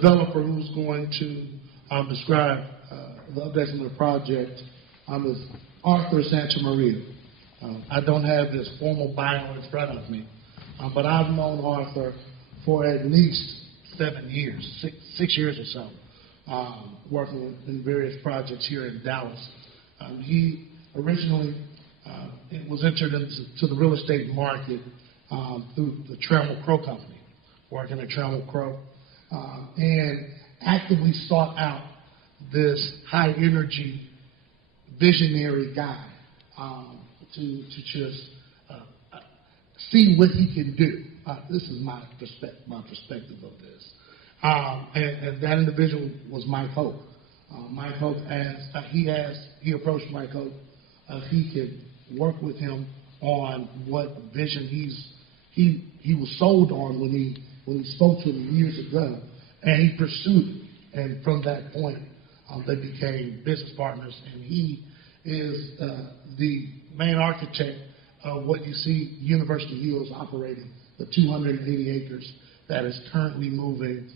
developer who's going to describe the updates on the project is Arthur Santamaria. I don't have this formal bio in front of me, but I've known Arthur for at least 7 years, six years or so, working in various projects here in Dallas. He originally was entered into the real estate market through the Trammell Crow Company, working at Trammell Crow, and actively sought out this high energy visionary guy to just see what he can do. This is my perspective of this. And that individual was Mike Hoke. Mike Hoke he approached Mike Hoke if he could work with him on what vision he was sold on when he spoke to him years ago, and he pursued it. And from that point, they became business partners, and he is the main architect of what you see University Hills operating, the 280 acres that is currently moving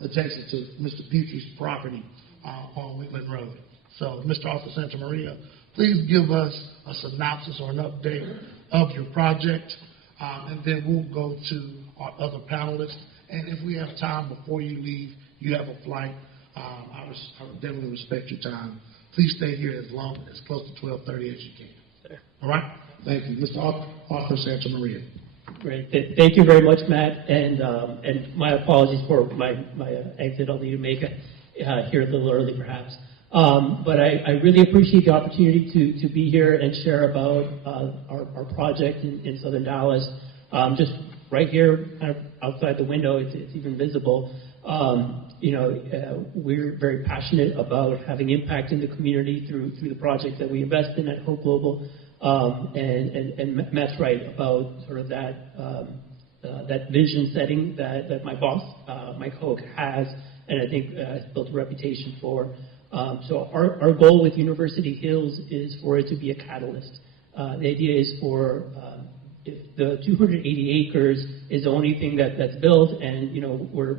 adjacent to Mr. Petrie's property on Wheatland Road. So, Mr. Arthur Santamaria, please give us a synopsis or an update of your project, and then we'll go to our other panelists. And if we have time before you leave, you have a flight, I would definitely respect your time. Please stay here as close to 12:30 as you can. Sure. All right? Thank you. Mr. Arthur Santamaria. Great. Thank you very much, Matt. And my apologies for my exit. I'll need to make it here a little early, perhaps. But I really appreciate the opportunity to be here and share about our project in Southern Dallas. Just right here, kind of outside the window, it's even visible. We're very passionate about having impact in the community through the project that we invest in at Hope Global. And Matt's right about sort of that vision setting that my boss, Mike Hoke, has, and I think has built a reputation for. So our goal with University Hills is for it to be a catalyst. The idea is for if the 280 acres is the only thing that's built, and we're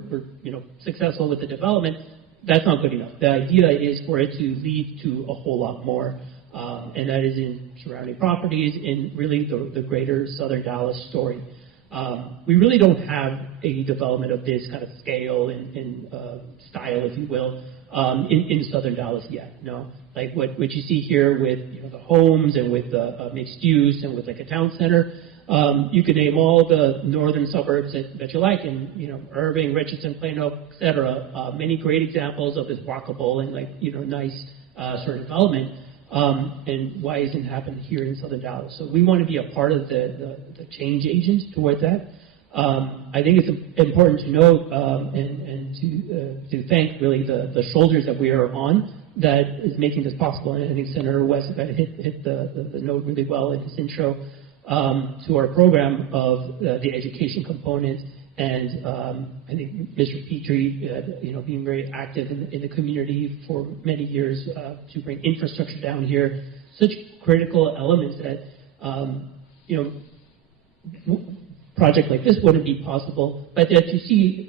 successful with the development, that's not good enough. The idea is for it to lead to a whole lot more, and that is in surrounding properties, in really the greater Southern Dallas story. We really don't have a development of this kind of scale and style, if you will, in Southern Dallas yet. No, like what you see here with the homes and with the mixed use and with like a town center. You can name all the northern suburbs that you like, in Irving, Richardson, Plano, etc. Many great examples of this walkable and nice sort of development. And why isn't it happening here in Southern Dallas? So we want to be a part of the change agent toward that. I think it's important to note and to thank really the shoulders that we are on that is making this possible. And I think Senator West hit the note really well in his intro to our program of the education component. And I think Mr. Petrie, being very active in the community for many years to bring infrastructure down here, such critical elements that, project like this wouldn't be possible, but that you see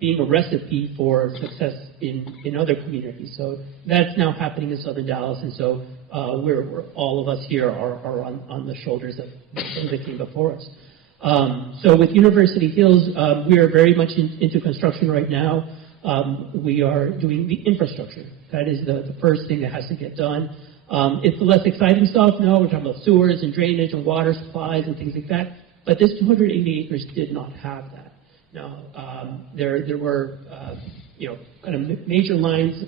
being a recipe for success in other communities. So that's now happening in Southern Dallas, and so we're all of us here are on the shoulders of those that came before us. So with University Hills, we are very much into construction right now. We are doing the infrastructure. That is the first thing that has to get done. It's the less exciting stuff. No, we're talking about sewers and drainage and water supplies and things like that. But this 280 acres did not have that. Now, there were, kind of major lines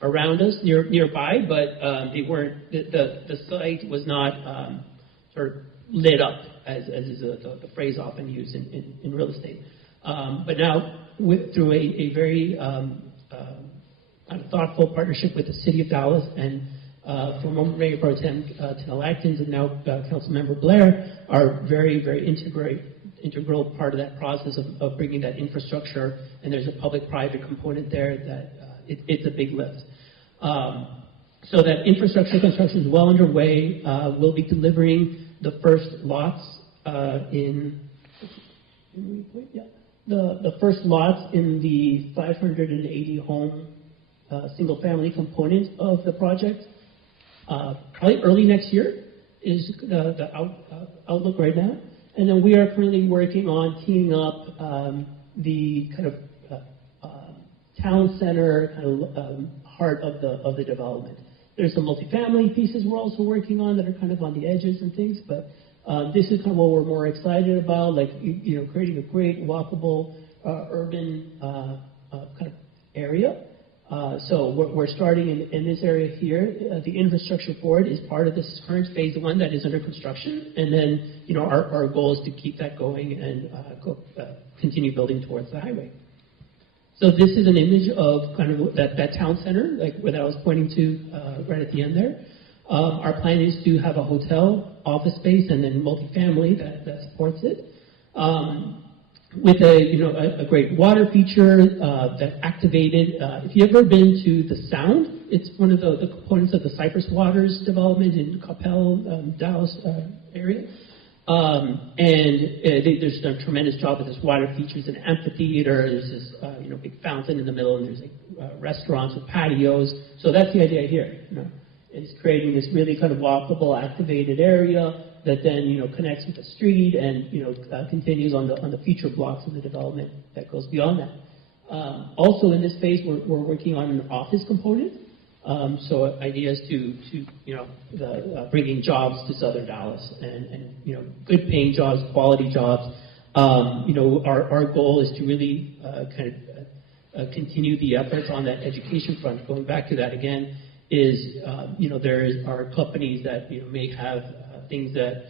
around us nearby, but they weren't. The site was not sort of lit up, as is the phrase often used in real estate. But now, through a very thoughtful partnership with the City of Dallas and former Mayor Pro Tem Tenel Atkins and now Councilmember Blair are very, very integral part of that process of bringing that infrastructure. And there's a public-private component there that it's a big lift. So that infrastructure construction is well underway. We'll be delivering the first lots The first lots in the 580 home single-family component of the project. Probably early next year is the outlook right now. And then we are currently working on teaming up the kind of town center kind of heart of the development. There's some multifamily pieces we're also working on that are kind of on the edges and things, but this is kind of what we're more excited about, like, creating a great walkable urban kind of area. So we're starting in this area here. The infrastructure board is part of this current phase 1 that is under construction, and then our goal is to keep that going and continue building towards the highway. So this is an image of kind of that town center, like what I was pointing to right at the end there. Our plan is to have a hotel, office space, and then multifamily that supports it. With a great water feature that activated. If you've ever been to the Sound, it's one of the components of the Cypress Waters development in Coppell, Dallas area. There's done a tremendous job with this water features, an amphitheater. There's this big fountain in the middle, and there's restaurants with patios. So that's the idea here. It's creating this really kind of walkable, activated area that then connects with the street and continues on the feature blocks of the development that goes beyond that. Also in this phase, we're working on an office component. So ideas to bringing jobs to Southern Dallas and good paying jobs, quality jobs. Our goal is to really kind of continue the efforts on that education front. Going back to that again is there are companies that may have things that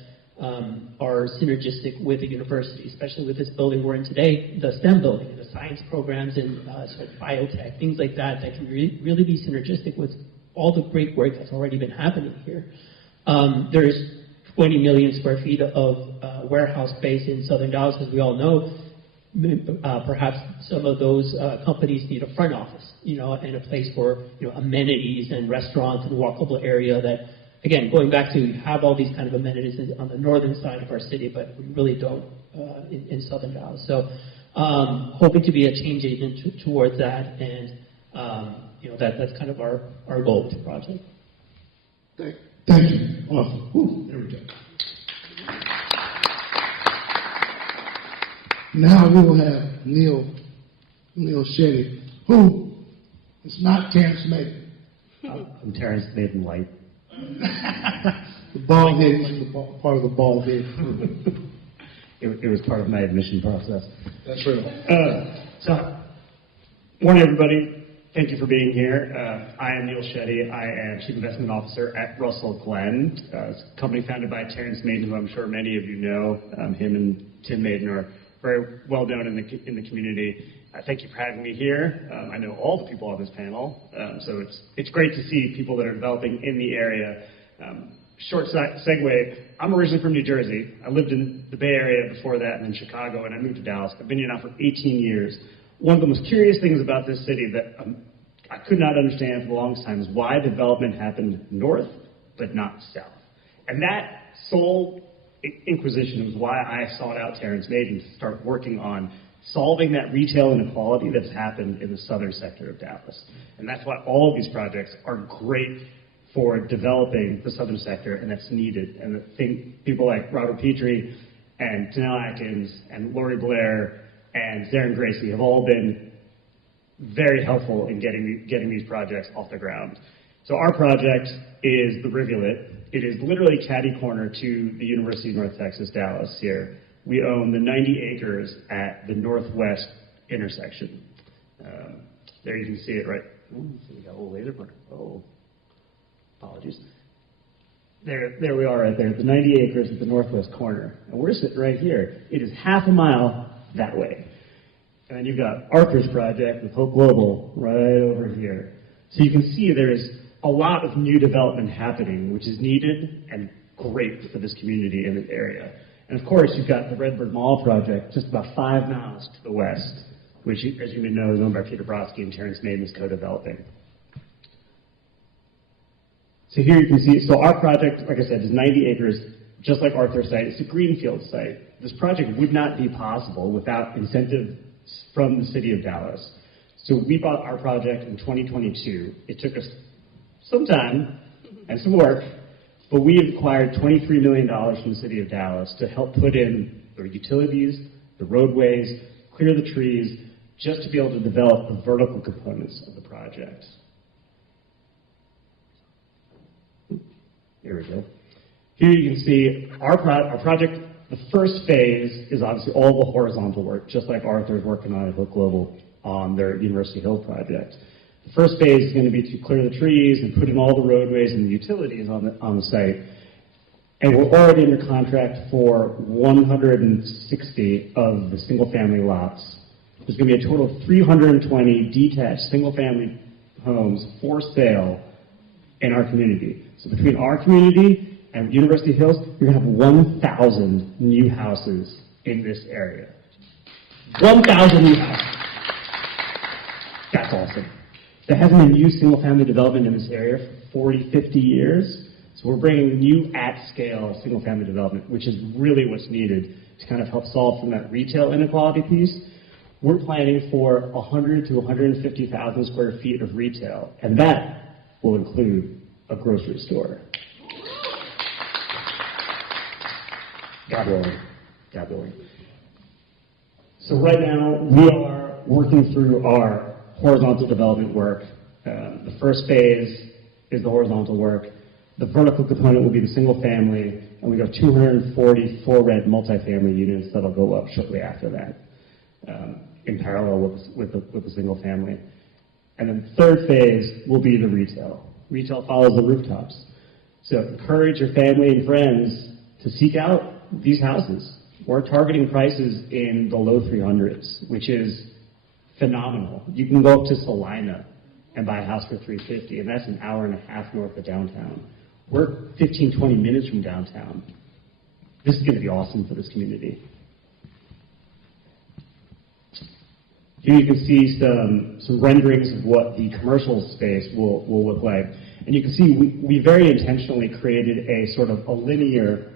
are synergistic with the university, especially with this building we're in today, the STEM building, the science programs and sort of biotech, things like that can really be synergistic with all the great work that's already been happening here. There's 20 million square feet of warehouse space in Southern Dallas, as we all know. Perhaps some of those companies need a front office, and a place for amenities and restaurants and walkable area that, again, going back to have all these kind of amenities on the northern side of our city, but we really don't in Southern Dallas. So hoping to be a change agent towards that, and that's kind of our goal with the project. Thank you. Awesome. Whew, there we go. Now we will have Neil Shetty, who is not Terrence Maiden. I'm Terrence Maiden Light. The bald head is part of the bald head crew. It was part of my admission process. That's right. Morning, everybody. Thank you for being here. I am Neil Shetty. I am Chief Investment Officer at Russell Glen, a company founded by Terrence Maiden, who I'm sure many of you know. Him and Tim Maiden are very well known in the community. Thank you for having me here. I know all the people on this panel, so it's great to see people that are developing in the area. Short segue, I'm originally from New Jersey. I lived in the Bay Area before that, and then Chicago, and I moved to Dallas. I've been here now for 18 years. One of the most curious things about this city that I could not understand for the longest time is why development happened north, but not south. And that sole inquisition was why I sought out Terrence Maiden to start working on solving that retail inequality that's happened in the southern sector of Dallas. And that's why all of these projects are great for developing the southern sector, and that's needed. And I think people like Robert Petrie and Danelle Atkins and Lori Blair and Darren Gracie have all been very helpful in getting these projects off the ground. So our project is the Rivulet. It is literally catty corner to the University of North Texas, Dallas here. We own the 90 acres at the northwest intersection. There you can see it, right? Ooh, so we got a little laser pointer. Oh, apologies. There we are right there, the 90 acres at the northwest corner. And we're sitting right here. It is half a mile that way. And then you've got Arthur's project with Hope Global right over here. So you can see there's a lot of new development happening, which is needed and great for this community in this area. And of course, you've got the Redbird Mall project just about 5 miles to the west, which, as you may know, is owned by Peter Brodsky and Terrence Maiden is co-developing. So here you can see, so our project, like I said, is 90 acres. just like Arthur's site, it's a greenfield site. This project would not be possible without incentive from the city of Dallas. So we bought our project in 2022. It took us some time and some work, but we have acquired $23 million from the city of Dallas to help put in the utilities, the roadways, clear the trees, just to be able to develop the vertical components of the project. Here we go. Here you can see our project. The first phase is obviously all the horizontal work, just like Arthur's working on at Hook Global on their University Hill project. The first phase is going to be to clear the trees and put in all the roadways and the utilities on the site. And we're already under contract for 160 of the single-family lots. There's going to be a total of 320 detached single-family homes for sale in our community. So between our community and University Hills, you're going to have 1,000 new houses in this area. 1,000 new houses. That's awesome. There hasn't been new single-family development in this area for 40, 50 years. So we're bringing new at-scale single-family development, which is really what's needed to kind of help solve from that retail inequality piece. We're planning for 100 to 150,000 square feet of retail, and that will include a grocery store. God willing. God willing. So right now, we are working through our horizontal development work. The first phase is the horizontal work. The vertical component will be the single family, and we got 240 for-rent multifamily units that'll go up shortly after that, in parallel with the single family. And then the third phase will be the retail. Retail follows the rooftops. So encourage your family and friends to seek out these houses. We're targeting prices in the low 300s, which is phenomenal. You can go up to Salina and buy a house for $350, and that's an hour and a half north of downtown. We're 15, 20 minutes from downtown. This is going to be awesome for this community. Here you can see some renderings of what the commercial space will look like. And you can see we very intentionally created a sort of a linear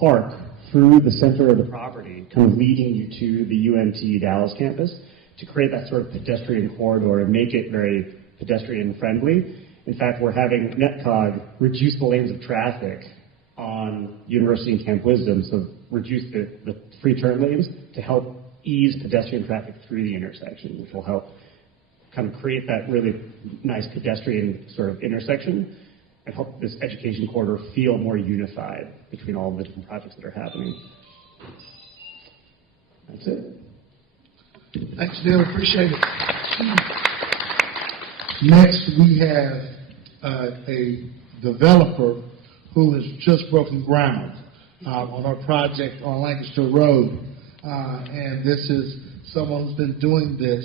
park through the center of the property, kind of leading you to the UNT Dallas campus to create that sort of pedestrian corridor and make it very pedestrian friendly. In fact, we're having NetCog reduce the lanes of traffic on University and Camp Wisdom, so reduce the free turn lanes to help ease pedestrian traffic through the intersection, which will help kind of create that really nice pedestrian sort of intersection and help this education corridor feel more unified between all of the different projects that are happening. That's it. Thanks, Neil. Appreciate it. Next, we have a developer who has just broken ground on our project on Lancaster Road. And this is someone who's been doing this.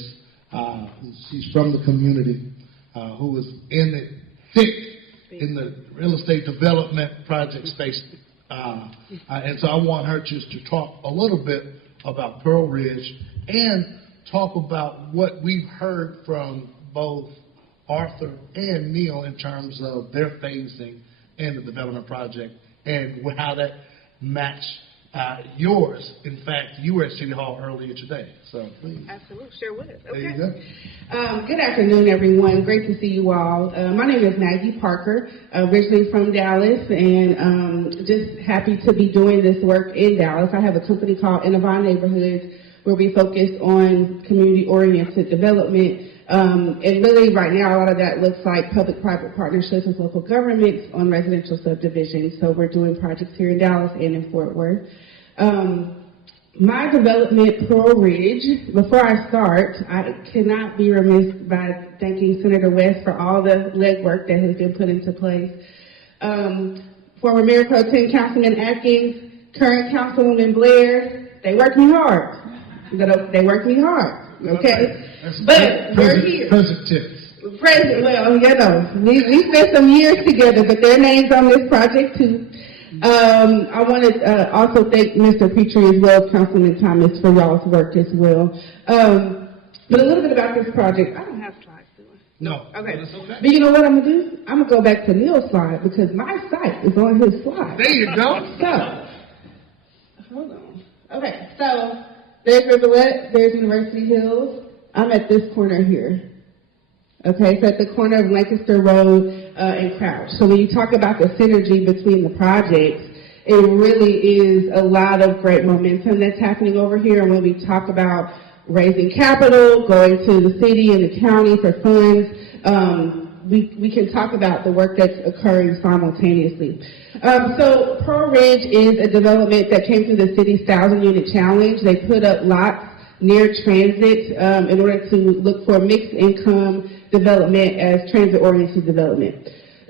She's from the community, who was in it thick in the real estate development project space. And so I want her just to talk a little bit about Pearl Ridge and talk about what we've heard from both Arthur and Neil in terms of their phasing in the development project and how that matched yours. In fact, you were at City Hall earlier today. So please. Absolutely, sure would. Okay. There you go. Good afternoon, everyone. Great to see you all. My name is Maggie Parker, originally from Dallas, and just happy to be doing this work in Dallas. I have a company called Innovative Neighborhoods where we focus on community-oriented development. And really right now, a lot of that looks like public-private partnerships with local governments on residential subdivisions. So we're doing projects here in Dallas and in Fort Worth. My development, Pearl Ridge, before I start, I cannot be remiss by thanking Senator West for all the legwork that has been put into place. Former Mayor Pro Tem Councilman Atkins, current Councilwoman Blair, they worked me hard. They worked me hard, okay? But we're here. Present tense. Present, well, you know, we spent some years together, but their names on this project too. I want to also thank Mr. Petrie as well, Councilman Thomas, for y'all's work as well. But a little bit about this project. I don't have slides, do I? No. Okay. But it's okay. But you know what I'm gonna do? I'm gonna go back to Neil's slide because my site is on his slide. There you go. So, hold on. Okay, so there's Rivulet, there's University Hills. I'm at this corner here. Okay, so at the corner of Lancaster Road and Crouch. So when you talk about the synergy between the projects, it really is a lot of great momentum that's happening over here. And when we talk about raising capital, going to the city and the county for funds, we can talk about the work that's occurring simultaneously. So Pearl Ridge is a development that came through the city's 1,000-unit challenge. They put up lots near transit in order to look for mixed income development as transit-oriented development.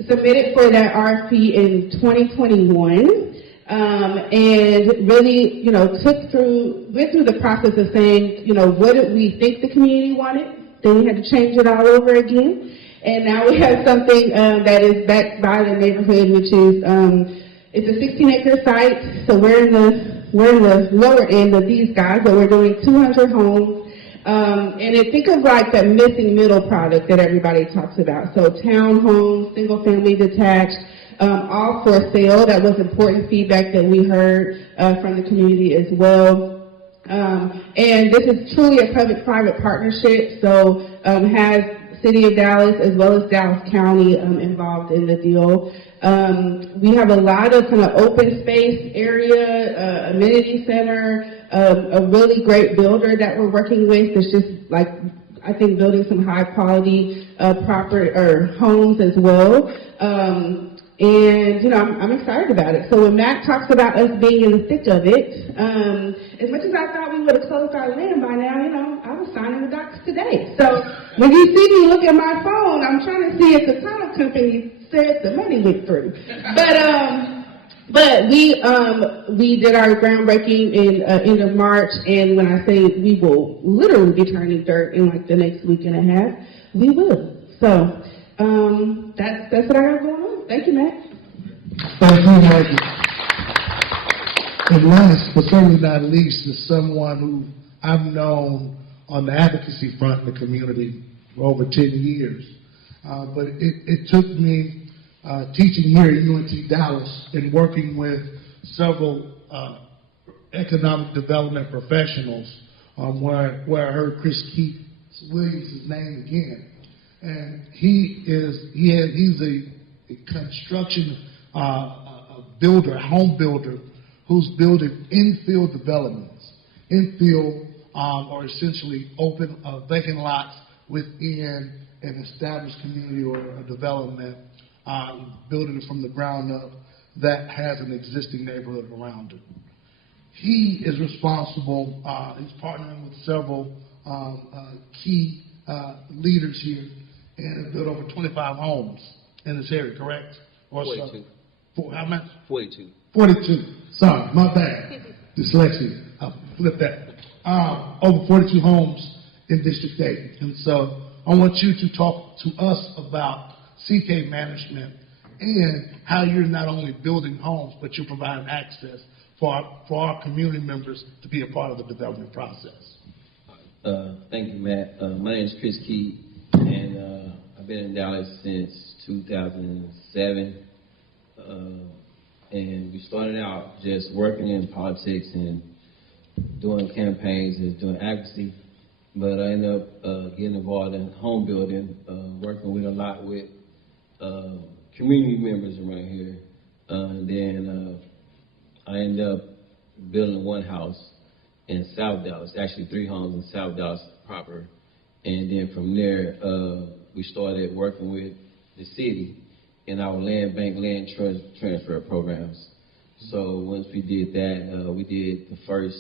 Submitted for that RFP in 2021. And really, went through the process of saying, what did we think the community wanted? Then we had to change it all over again. And now we have something that is backed by the neighborhood, which is, it's a 16-acre site. So we're in the lower end of these guys, but we're doing 200 homes. And think of like that missing middle product that everybody talks about. So townhomes, single family detached, all for sale. That was important feedback that we heard from the community as well. And this is truly a public-private partnership, so has City of Dallas as well as Dallas County involved in the deal. We have a lot of kind of open space area, amenity center, a really great builder that we're working with that's just like, I think, building some high quality homes as well. And, I'm excited about it. So when Matt talks about us being in the thick of it, as much as I thought we would have closed our land by now, I was signing the docs today. So when you see me look at my phone, I'm trying to see if the title company said the money went through. But we did our groundbreaking in end of March, and when I say we will literally be turning dirt in like the next week and a half, we will. So that's what I got going on. Thank you, Matt. Thank you, Maggie. And last, but certainly not least, is someone who I've known on the advocacy front in the community for over 10 years. But it took me teaching here at UNT Dallas and working with several economic development professionals where I heard Chris Keith Williams' name again. And he's a construction builder, a home builder, who's building infill developments. Infill are essentially open vacant lots within an established community or a development, building it from the ground up that has an existing neighborhood around it. He is responsible, he's partnering with several key leaders here and have built over 25 homes in this area, correct? Or 42. How much? 42. 42. Sorry, my bad. Dyslexia. I'll flip that. Over 42 homes in District 8. And so I want you to talk to us about CK management and how you're not only building homes, but you're providing access for our community members to be a part of the development process. Thank you, Matt. My name is Chris Key, and I've been in Dallas since 2007. And we started out just working in politics and doing campaigns and doing advocacy. But I ended up getting involved in home building, working with a lot with community members around here. And then I ended up building one house in South Dallas, actually 3 homes in South Dallas proper. And then from there, we started working with the city in our land bank land transfer programs. So once we did that, we did the first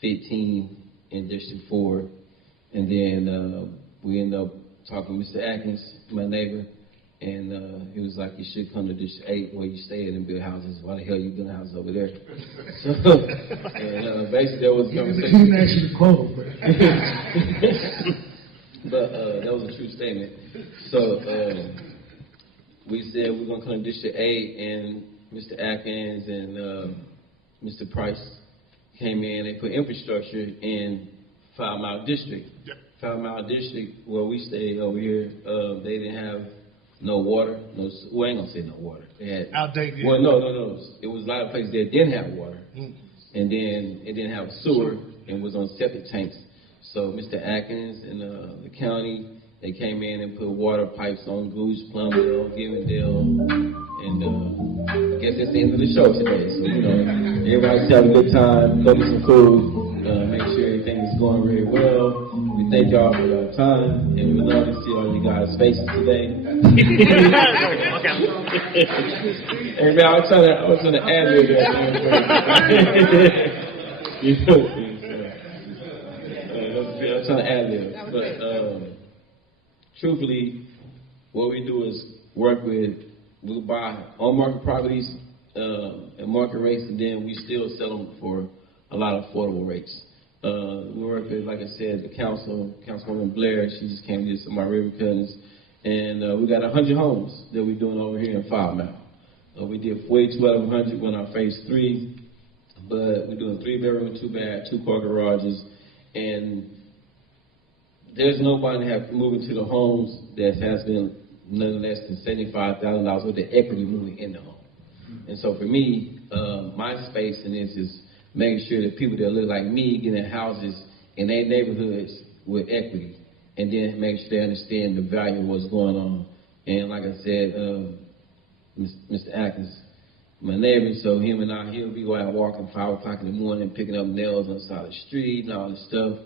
15 in District 4. And then we ended up talking to Mr. Atkins, my neighbor, and he was like, you should come to District 8 where you stay and build houses. Why the hell you building houses over there? So, and basically that was the conversation. He didn't actually quote, but that was a true statement. So we said we're going to come to District 8, and Mr. Atkins and Mr. Price came in and put infrastructure in 5 Mile District. Yep. Found Mile District, where we stayed over here, they didn't have no water, well, I ain't gonna say no water. They had, Outdated. well, no. It was a lot of places that didn't have water. And then it didn't have sewer and was on septic tanks. So Mr. Atkins and the county, they came in and put water pipes on Goose, Plumdale, Givendale, and I guess that's the end of the show today. So, you know, everybody's having a good time, go get some food, make sure everything is going really well. We thank y'all for your time, and we love to see all you guys' faces today. Hey man, I was trying to add to that. You know, I was trying to add there. But truthfully, what we do is we'll buy on-market properties at market rates, and then we still sell them for a lot of affordable rates. We work with, like I said, the Councilwoman Blair. She just came to some of my river cousins, and we got 100 homes that we're doing over here in 5 Mile. We did way too out of 100 when our phase 3, but we're doing 3-bedroom, 2-bath, 2-car garages, and there's nobody moving to the homes that has been none less than $75,000 with the equity moving in the home. And so for me, my space in this is making sure that people that look like me get in houses in their neighborhoods with equity, and then make sure they understand the value of what's going on. And like I said, Mr. Atkins, my neighbor, so him and he'll be out walking 5 o'clock in the morning, picking up nails on the side of the street and all this stuff.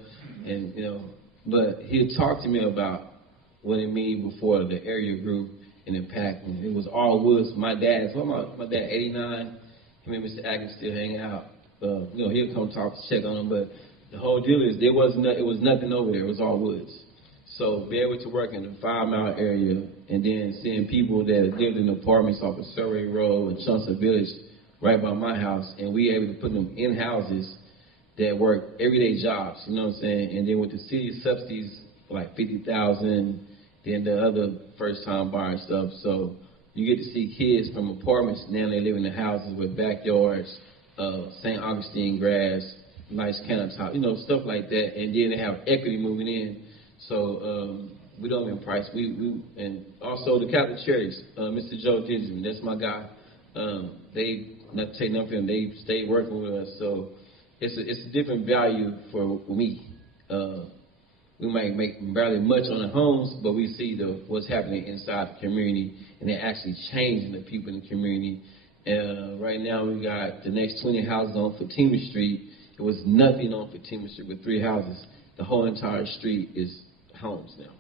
And, you know, but he'll talk to me about what it means before the area grew and impacting. It was all woods. My dad, 89, him and Mr. Atkins still hanging out. You know, he'll come talk, check on him, but the whole deal is it was nothing over there. It was all woods. So be able to work in the 5 Mile area and then seeing people that lived in apartments off of Surrey Road and Chauncey Village right by my house, and we able to put them in houses that work everyday jobs, you know what I'm saying? And then with the city subsidies for like $50,000, then the other first-time buyer stuff. So you get to see kids from apartments, now they live in the houses with backyards, St. Augustine grass, nice countertop, you know, stuff like that. And then they have equity moving in. So we don't even price. We and also the Catholic Charities, Mr. Joe Dingerman, that's my guy. They, not to take nothing from them, they stay working with us. So it's a different value for me. We might make barely much on the homes, but we see what's happening inside the community, and they're actually changing the people in the community. Right now we got the next 20 houses on Fatima Street. It was nothing on Fatima Street with 3 houses. The whole entire street is homes now.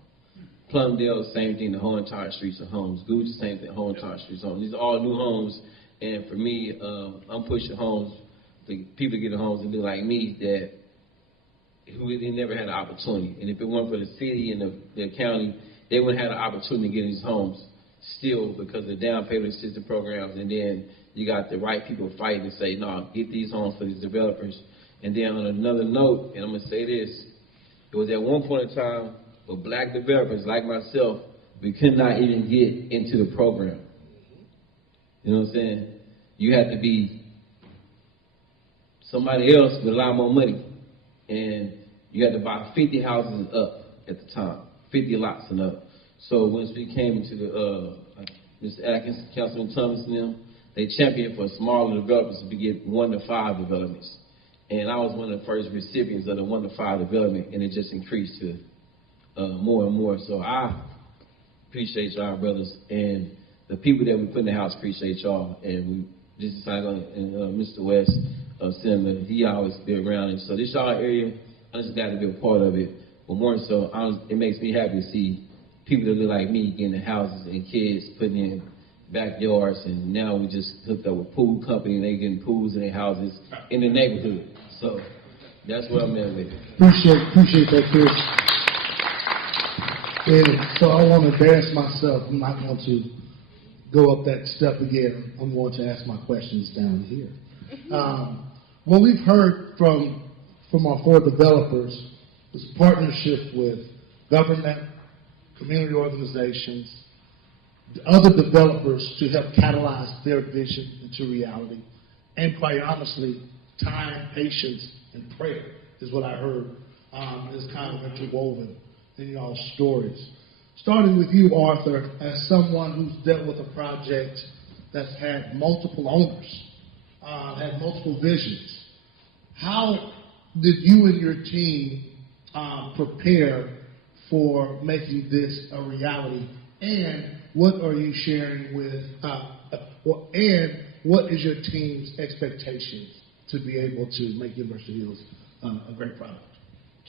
Plumdale, same thing, the whole entire streets are homes. Gooch, same thing, the whole entire streets are homes. These are all new homes, and for me, I'm pushing homes, the people get the homes that look like me that they never had an opportunity. And if it weren't for the city and the county, they wouldn't have the opportunity to get these homes still because of the down payment assistance programs. And then you got the right people fighting to say, no, get these homes for these developers. And then on another note, and I'm going to say this, it was at one point in time for black developers like myself, we could not even get into the program. You know what I'm saying? You had to be somebody else with a lot more money. And you had to buy 50 houses and up at the time, 50 lots and up. So once we came into the, Mr. Atkins, Councilman Thomas and them, they championed for smaller developers to get 1 to 5 developments. And I was one of the first recipients of the 1 to 5 development, and it just increased to more and more. So I appreciate y'all, brothers, and the people that we put in the house appreciate y'all. And we just decided on Mr. West, Senator, he always be around. And so this y'all area, I just got to be a part of it. But more so, it makes me happy to see people that look like me getting in houses and kids putting in backyards, and now we just hooked up with pool company and they getting pools in their houses in the neighborhood. So that's what I'm at with it. Appreciate that, Chris. And so I want to embarrass myself. I'm not going to go up that step again. I'm going to ask my questions down here. What we've heard from our 4 developers is partnership with government, community organizations, other developers to help catalyze their vision into reality. And quite honestly, time, patience, and prayer is what I heard is kind of interwoven in y'all's stories. Starting with you, Arthur, as someone who's dealt with a project that's had multiple owners, had multiple visions, how did you and your team prepare for making this a reality? And what are you sharing with, and what is your team's expectations to be able to make University Hills a great product?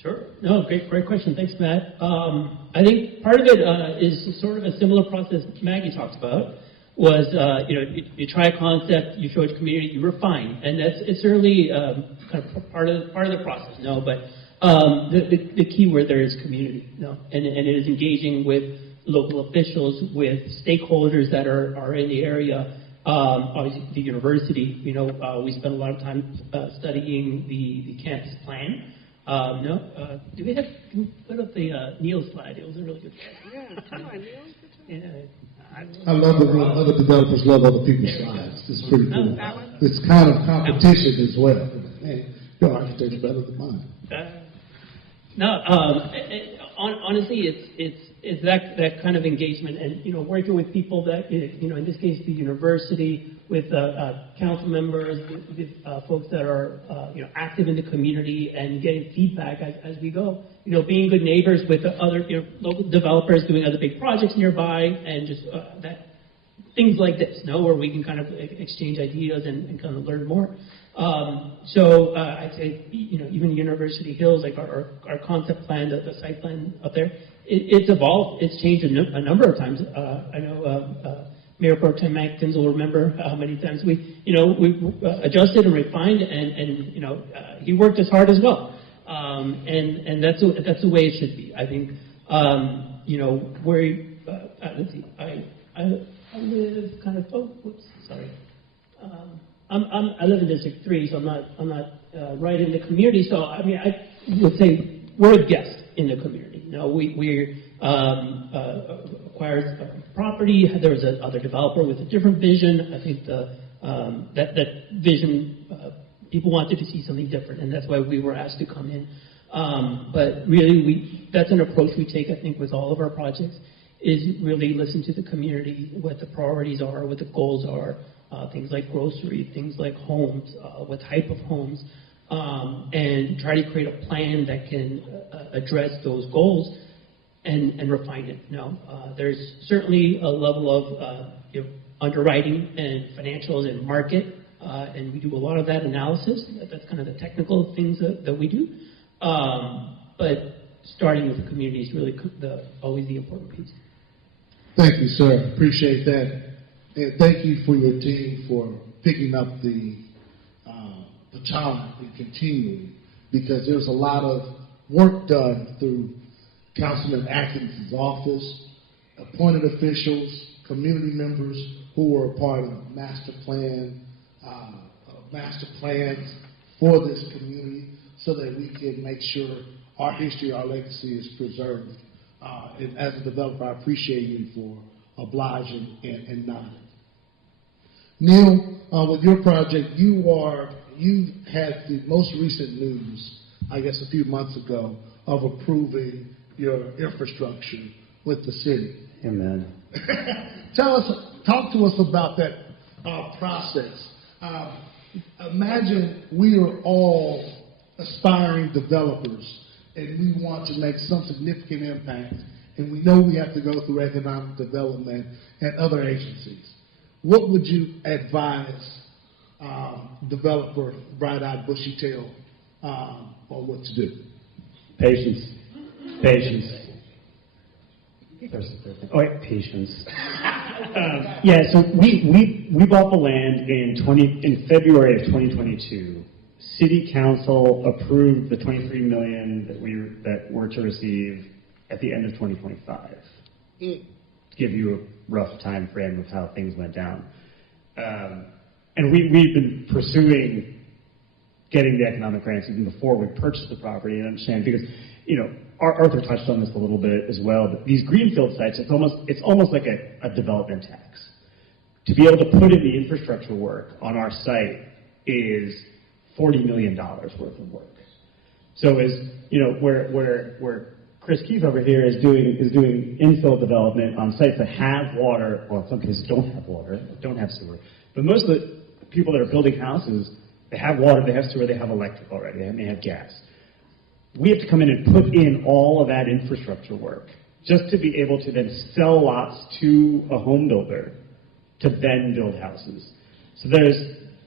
Sure. No, great question. Thanks, Matt. I think part of it is sort of a similar process Maggie talked about. Was you try a concept, you show it to community, you refine, and it's certainly kind of part of the process. No, but the key word there is community. No, and it is engaging with local officials, with stakeholders that are in the area. Obviously, the university. We spent a lot of time studying the campus plan. Do we have? Can we put up the Neil slide? It was a really good slide. Yeah, come on, Neil. Yeah. I love the way other developers love other people's slides. It's pretty cool. It's kind of competition as well. Man, your architect's better than mine. Honestly, it's that kind of engagement, and working with people that in this case the university, with council members, with folks that are active in the community, and getting feedback as we go. Being good neighbors with other local developers doing other big projects nearby, and just things like this, where we can kind of exchange ideas and kind of learn more. So I'd say even University Hills, like our concept plan, the site plan up there, it's evolved. It's changed a number of times. I know Mayor Pro Tem Atkins will remember how many times we adjusted and refined, and he worked as hard as well. And that's the way it should be. I think where let's see, I live kind of sorry. I live in District 3, so I'm not right in the community. So I mean, I would say we're a guest in the community. We acquired property. There was another developer with a different vision. I think that vision, people wanted to see something different, and that's why we were asked to come in. But really, that's an approach we take, I think, with all of our projects, is really listen to the community, what the priorities are, what the goals are, things like grocery, things like homes, what type of homes, and try to create a plan that can address those goals and refine it. There's certainly a level of underwriting and financials and market, and we do a lot of that analysis. That's kind of the technical things that we do. But starting with the community is really always the important piece. Thank you, sir. Appreciate that. And thank you for your team for picking up the baton and continuing, because there's a lot of work done through Councilman Atkins' office, appointed officials, community members who were a part of master plans for this community, so that we can make sure our history, our legacy is preserved. And as a developer, I appreciate you for obliging and nodding. Neil, with your project, you had the most recent news, I guess a few months ago, of approving your infrastructure with the city. Amen. Talk to us about that process. Imagine we are all aspiring developers, and we want to make some significant impact, and we know we have to go through economic development and other agencies. What would you advise developer, bright-eyed, bushy-tailed, on what to do? Patience. Oh, wait, patience. So we bought the land in February of 2022. City Council approved the $23 million that we're to receive at the end of 2025. To give you a rough time frame of how things went down. And we've been pursuing getting the economic grants even before we purchased the property, and understand, because Arthur touched on this a little bit as well, but these greenfield sites, it's almost like a development tax. To be able to put in the infrastructure work on our site is $40 million worth of work. So where Chris Keefe over here is doing infill development on sites that have water, or in some cases don't have water, don't have sewer. But most of the people that are building houses, they have water, they have sewer, they have electric already, they may have gas. We have to come in and put in all of that infrastructure work just to be able to then sell lots to a home builder to then build houses. So there's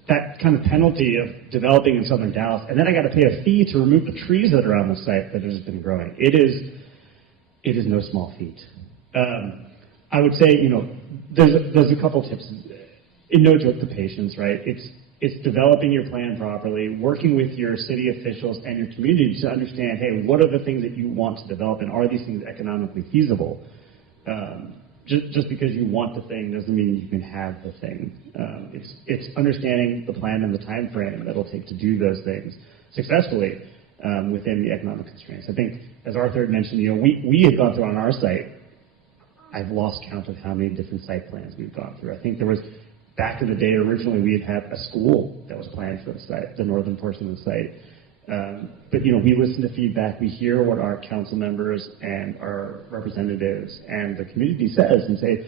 that kind of penalty of developing in southern Dallas, and then I got to pay a fee to remove the trees that are on the site that has been growing. It is no small feat. I would say, there's a couple tips. In no joke to patience, right? It's developing your plan properly, working with your city officials and your community to understand, hey, what are the things that you want to develop, and are these things economically feasible? Just because you want the thing doesn't mean you can have the thing. It's understanding the plan and the time frame that it'll take to do those things successfully within the economic constraints. I think, as Arthur had mentioned, we have gone through on our site, I've lost count of how many different site plans we've gone through. I think there was, back in the day, originally we had a school that was planned for the site, the northern portion of the site. But we listen to feedback, we hear what our council members and our representatives and the community says, and say,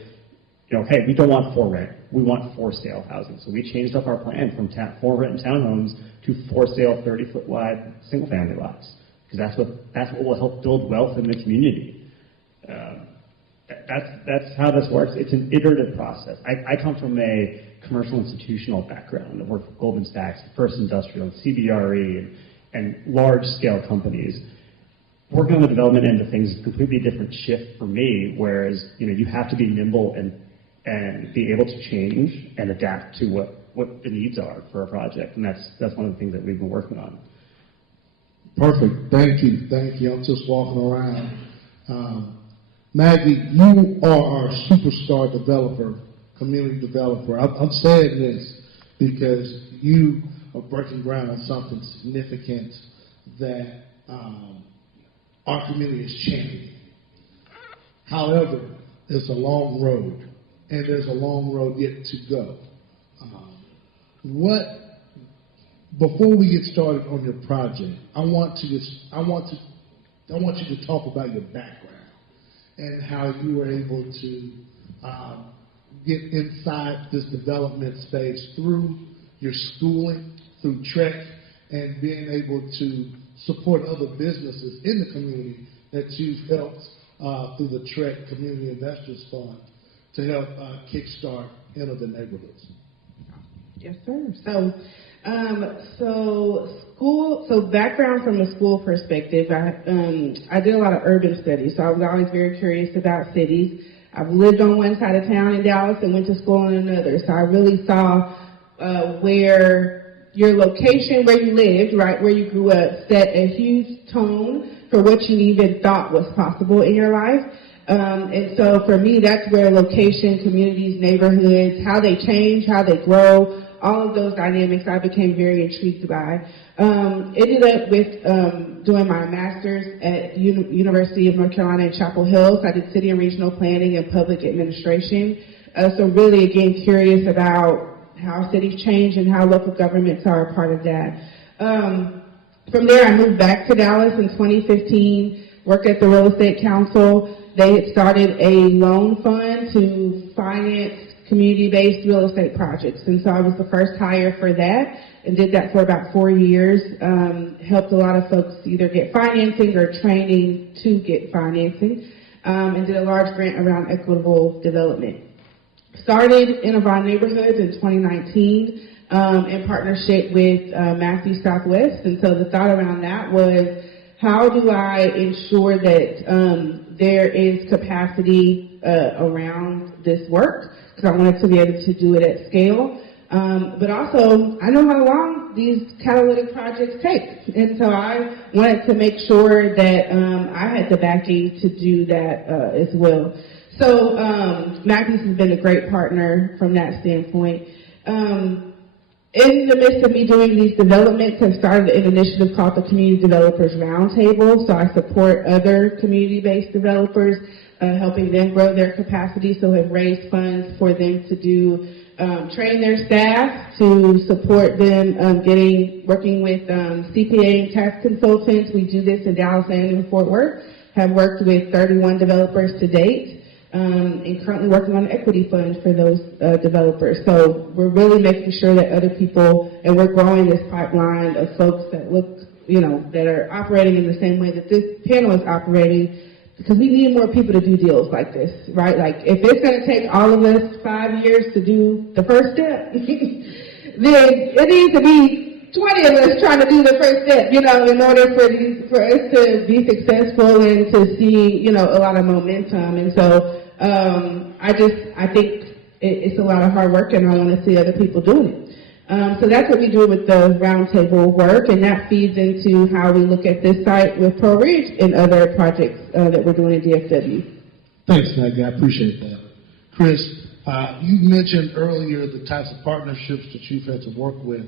hey, we don't want for rent, we want for sale housing. So we changed up our plan from for rent townhomes to for sale 30-foot wide single family lots, because that's what will help build wealth in the community. That's how this works. It's an iterative process. I come from a commercial institutional background. I've worked for Goldman Sachs, First Industrial, and CBRE, and large-scale companies. Working on the development end of things is a completely different shift for me, whereas you have to be nimble and be able to change and adapt to what the needs are for a project, and that's one of the things that we've been working on. Perfect. Thank you. I'm just walking around. Maggie, you are our superstar developer, community developer. I'm saying this because you are breaking ground on something significant that our community is championing. However, it's a long road, and there's a long road yet to go. Before we get started on your project, I want you to talk about your background and how you were able to get inside this development space through your schooling, through TREC, and being able to support other businesses in the community that you've helped through the TREC Community Investors Fund to help kickstart Enter the Neighborhoods. Yes, sir. So background from a school perspective, I did a lot of urban studies, so I was always very curious about cities. I've lived on one side of town in Dallas and went to school on another, so I really saw where your location, where you lived, right, where you grew up, set a huge tone for what you even thought was possible in your life. And so for me, that's where location, communities, neighborhoods, how they change, how they grow, all of those dynamics I became very intrigued by. Ended up with doing my master's at University of North Carolina in Chapel Hill. So I did city and regional planning and public administration. So really, again, curious about how cities change and how local governments are a part of that. From there, I moved back to Dallas in 2015, worked at the Real Estate Council. They had started a loan fund to finance community-based real estate projects. And so I was the first hire for that and did that for about 4 years. Helped a lot of folks either get financing or training to get financing, and did a large grant around equitable development. Started Innovative Neighborhoods in 2019 in partnership with Matthew Southwest. And so the thought around that was, how do I ensure that there is capacity around this work? Because I wanted to be able to do it at scale. But also, I know how long these catalytic projects take. And so I wanted to make sure that I had the backing to do that as well. So Magnus has been a great partner from that standpoint. In the midst of me doing these developments, I've started an initiative called the Community Developers Roundtable. So I support other community-based developers, helping them grow their capacity. So have raised funds for them to do train their staff to support them working with CPA and tax consultants. We do this in Dallas and in Fort Worth. Have worked with 31 developers to date, and currently working on an equity fund for those developers. So we're really making sure that other people, and we're growing this pipeline of folks that look, that are operating in the same way that this panel is operating, because we need more people to do deals like this, right? Like, if it's going to take all of us 5 years to do the first step, then it needs to be 20 of us trying to do the first step, in order for us to be successful and to see, a lot of momentum. And so, I think it's a lot of hard work, and I want to see other people doing it. So that's what we do with the roundtable work, and that feeds into how we look at this site with Pearl Ridge and other projects that we're doing in DFW. Thanks, Maggie. I appreciate that. Chris, you mentioned earlier the types of partnerships that you've had to work with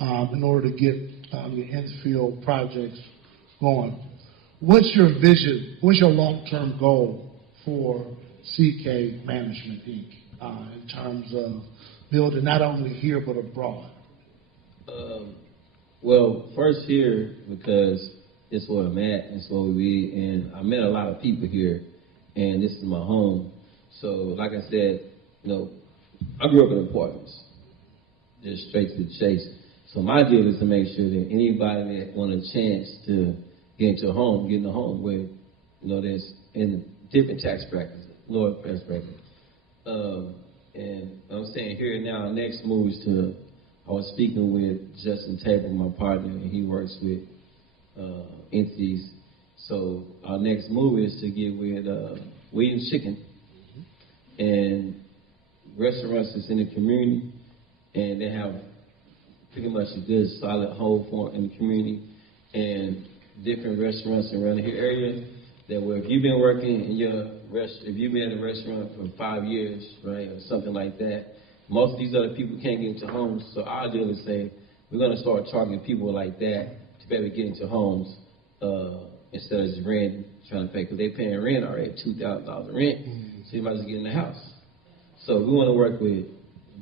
in order to get the infield projects going. What's your vision? What's your long-term goal for CK Management, Inc. In terms of building not only here but abroad? Well, first here, because it's where I'm at, it's where we be, and I met a lot of people here, and this is my home. So, like I said, I grew up in apartments, just straight to the chase. So my deal is to make sure that anybody that want a chance to get into a home, get in a home where, there's in different tax brackets, lower tax brackets. And I'm saying here now, our next move is I was speaking with Justin Tabor, my partner, and he works with entities. So our next move is to get with Williams Chicken and restaurants that's in the community, and they have pretty much a good solid hold for in the community, and different restaurants around the area that where if you've been working in if you've been in a restaurant for 5 years, right, or something like that, most of these other people can't get into homes. So our deal is say we're going to start targeting people like that to be able to get into homes instead of just renting, trying to pay, because they're paying rent already, $2,000 rent, so you might as well get in the house. So we want to work with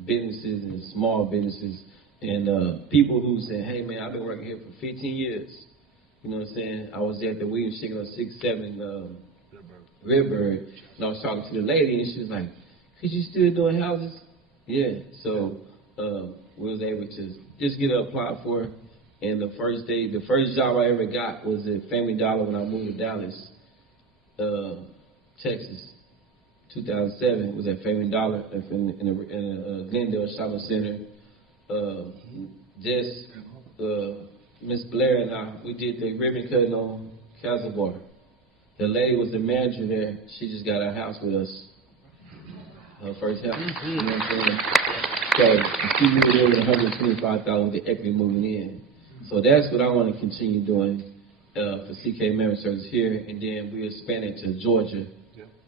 businesses and small businesses and people who say, hey man, I've been working here for 15 years. You know what I'm saying? I was at the Williams Chicken on 6-7 Redbird, and I was talking to the lady, and she was like, could you still doing houses? Yeah. So we was able to just get applied for, and the first job I ever got was at Family Dollar when I moved to Dallas, Texas. 2007 was at Family Dollar in a Glendale shopping center. Miss Blair and I, we did the ribbon cutting on Castlebar. The lady was the manager there. She just got our house with us. Her first house. You know what I'm saying? So she moved in with $125,000 with the equity moving in. So that's what I want to continue doing for CK Management Services here, and then we expanded to Georgia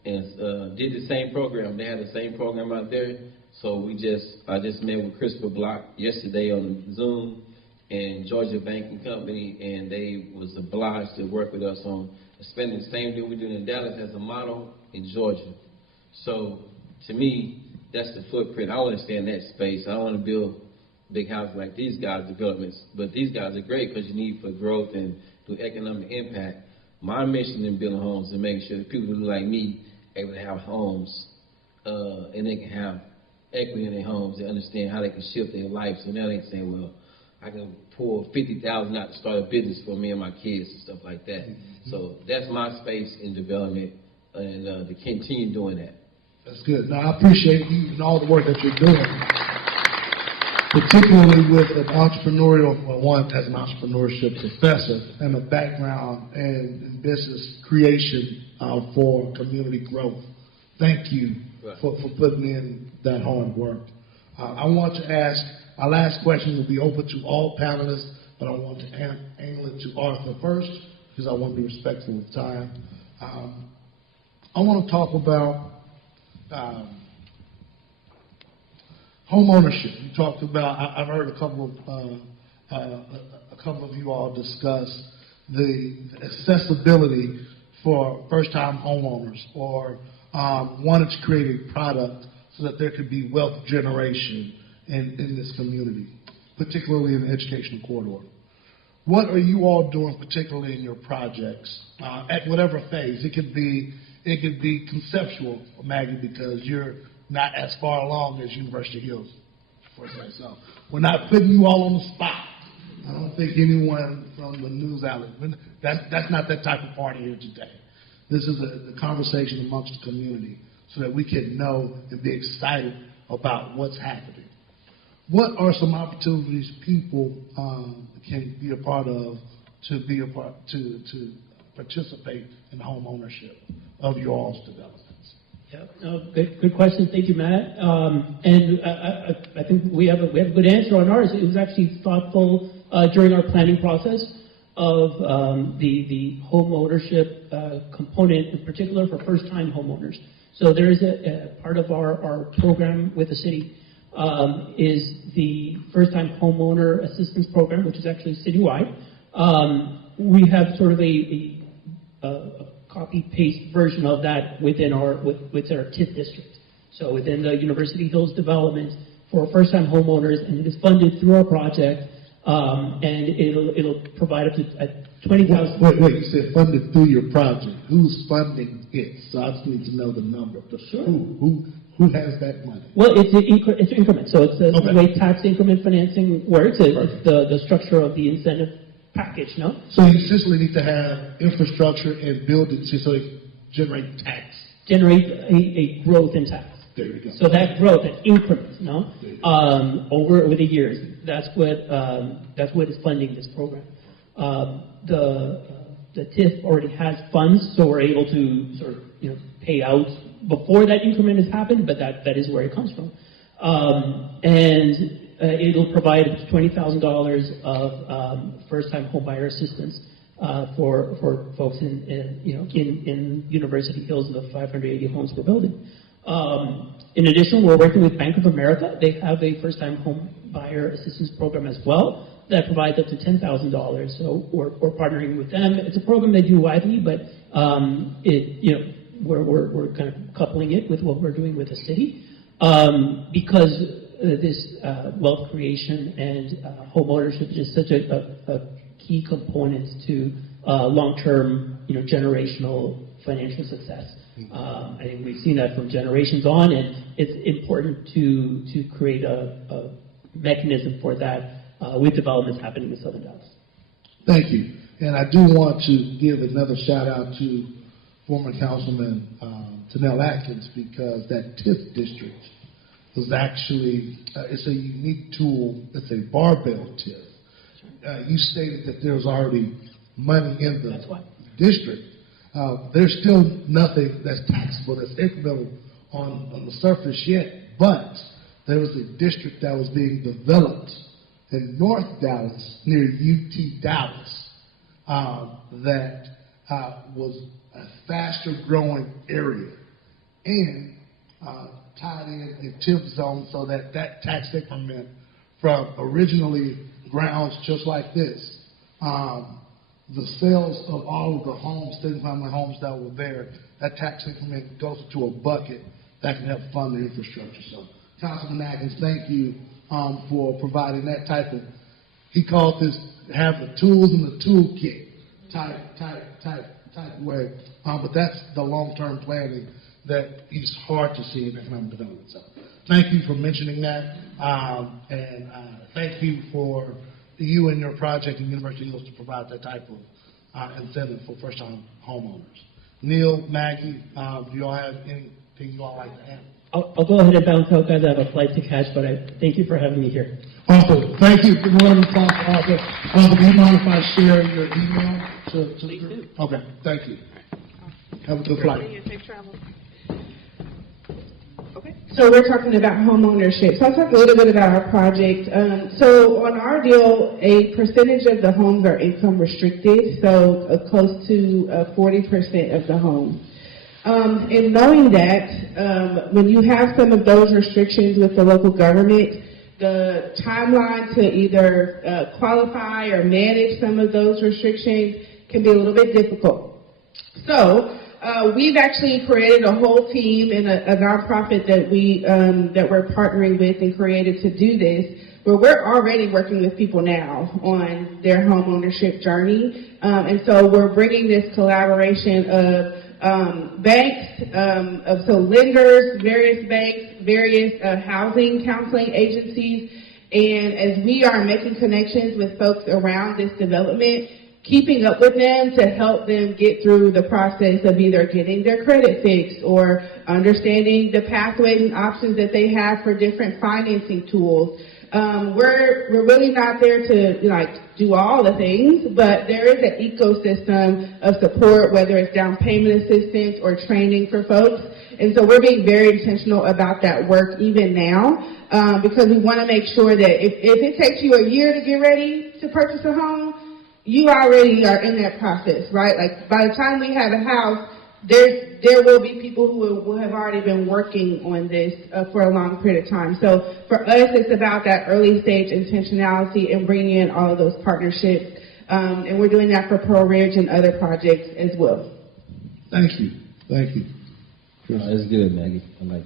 and did the same program. They had the same program out there. So I just met with Christopher Block yesterday on Zoom and Georgia Banking Company, and they was obliged to work with us on spending the same thing we're doing in Dallas as a model in Georgia. So to me, that's the footprint. I want to stay in that space. I don't want to build big houses like these guys' developments, but these guys are great because you need for growth and do economic impact. My mission in building homes is to make sure that people who look like me able to have homes and they can have equity in their homes. They understand how they can shift their life. So now they can say, well, I can pull $50,000 out to start a business for me and my kids and stuff like that. Mm-hmm. So that's my space in development, and to continue doing that. That's good. Now, I appreciate you and all the work that you're doing, particularly with an entrepreneurial, as an entrepreneurship professor and a background in business creation for community growth. Thank you for putting in that hard work. I want to ask, our last question will be open to all panelists, but I want to angle it to Arthur first because I want to be respectful of time. I want to talk about home ownership. You talked about. I've heard a couple of you all discuss the accessibility for first-time homeowners or wanted to create a product so that there could be wealth generation in this community, particularly in the educational corridor. What are you all doing, particularly in your projects, at whatever phase? It could be conceptual, Maggie, because you're not as far along as University Hills, for example. So we're not putting you all on the spot. I don't think anyone from the news outlet, that's not that type of party here today. This is the conversation amongst the community so that we can know and be excited about what's happening. What are some opportunities people can be a part of to participate in home ownership of your all's developments? Yeah, no, good question. Thank you, Matt. And I think we have a good answer on ours. It was actually thoughtful during our planning process of the home ownership component, in particular for first-time homeowners. So there is a part of our program with the city is the first-time homeowner assistance program, which is actually citywide. We have sort of a copy-paste version of that within our TIF district. So within the University Hills development for first-time homeowners, and it is funded through our project, and it'll provide up to $20,000. Wait, you said funded through your project. Who's funding it? So I just need to know the number. Sure. Who has that money? Well, it's increment. So it's the Okay. way tax increment financing works. It's the structure of the incentive package, no? So you essentially need to have infrastructure and buildings so they generate tax. Generate a growth in tax. There you go. So that growth, that increment, no, over the years, that's what is funding this program. The TIF already has funds, so we're able to sort of pay out before that increment has happened, but that is where it comes from, and it'll provide $20,000 of first-time homebuyer assistance for folks in University Hills of the 580 homes we're building. In addition, we're working with Bank of America. They have a first-time home buyer assistance program as well that provides up to $10,000. So we're partnering with them. It's a program they do widely, but we're kind of coupling it with what we're doing with the city because this wealth creation and home ownership is such a key component to long-term, generational financial success. I think we've seen that from generations on, and it's important to create a mechanism for that with developments happening in Southern Dallas. Thank you. And I do want to give another shout out to former Councilman Tanell Atkins, because that TIF district was actually, it's a unique tool. It's a barbell TIF. You stated that there's already money in the district. There's still nothing that's taxable, that's incremental on the surface yet, but there was a district that was being developed in North Dallas, near UNT Dallas, that was a faster growing area and tied in a TIF zone so that tax increment from originally grounds just like this, the sales of all of the homes, single-family homes that were there, that tax increment goes into a bucket that can help fund the infrastructure. So, Councilman Atkins, thank you for providing that type of, he called this, have the tools in the toolkit type way. But that's the long-term planning that is hard to see in economic development. So, thank you for mentioning that, and thank you for you and your project at University Hills to provide that type of incentive for first-time homeowners. Neil, Maggie, do you all have anything you all like to add? I'll go ahead and bounce out, guys. I have a flight to catch, but I thank you for having me here. Awesome. Thank you. Good morning, Arthur. Do you mind if I share your email? Please do. Okay. Thank you. Have a good flight. Safe travels. Okay. So we're talking about home ownership. So I'll talk a little bit about our project. So on our deal, a percentage of the homes are income restricted, so close to 40% of the homes. And knowing that, when you have some of those restrictions with the local government, the timeline to either qualify or manage some of those restrictions can be a little bit difficult. So We've actually created a whole team and a nonprofit that we're partnering with and created to do this, where we're already working with people now on their home ownership journey. And so we're bringing this collaboration of banks, so lenders, various banks, various housing counseling agencies, and as we are making connections with folks around this development, keeping up with them to help them get through the process of either getting their credit fixed or understanding the pathways and options that they have for different financing tools. We're really not there to do all the things, but there is an ecosystem of support, whether it's down payment assistance or training for folks. And so we're being very intentional about that work even now, because we want to make sure that if it takes you a year to get ready to purchase a home, you already are in that process, right? Like by the time we have a house, there will be people who will have already been working on this for a long period of time. So for us, it's about that early stage intentionality and bringing in all of those partnerships. And we're doing that for Pearl Ridge and other projects as well. Thank you. Thank you. That's good, Maggie. I like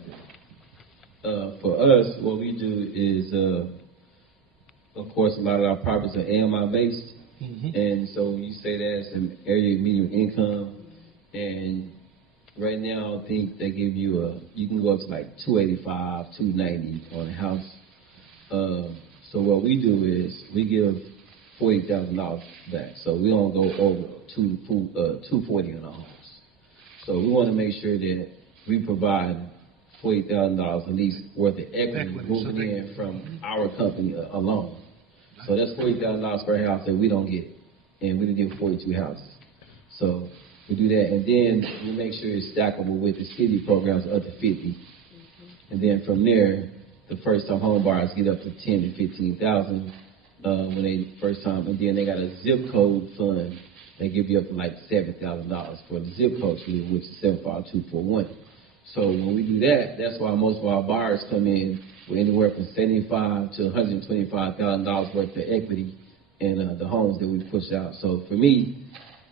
that. For us, what we do is, of course, a lot of our properties are AMI based. Mm-hmm. And so you say that's an area of medium income, and right now I think they give you you can go up to like $285, $290 on a house. So what we do is we give $40,000 back, so we don't go over $240 on our homes. So we want to make sure that we provide $40,000 at least worth of equity moving in from our company alone. So that's $40,000 per house that we don't get, and we didn't get 42 houses. So we do that, and then we make sure it's stackable with the city programs up to 50. And then from there, the first-time home buyers get up to 10 to 15,000 when they first time, and then they got a zip code fund that give you up to like $7,000 for the zip code, which is 75241. So when we do that, that's why most of our buyers come in with anywhere from $75,000 to $125,000 worth of equity in the homes that we push out. So for me,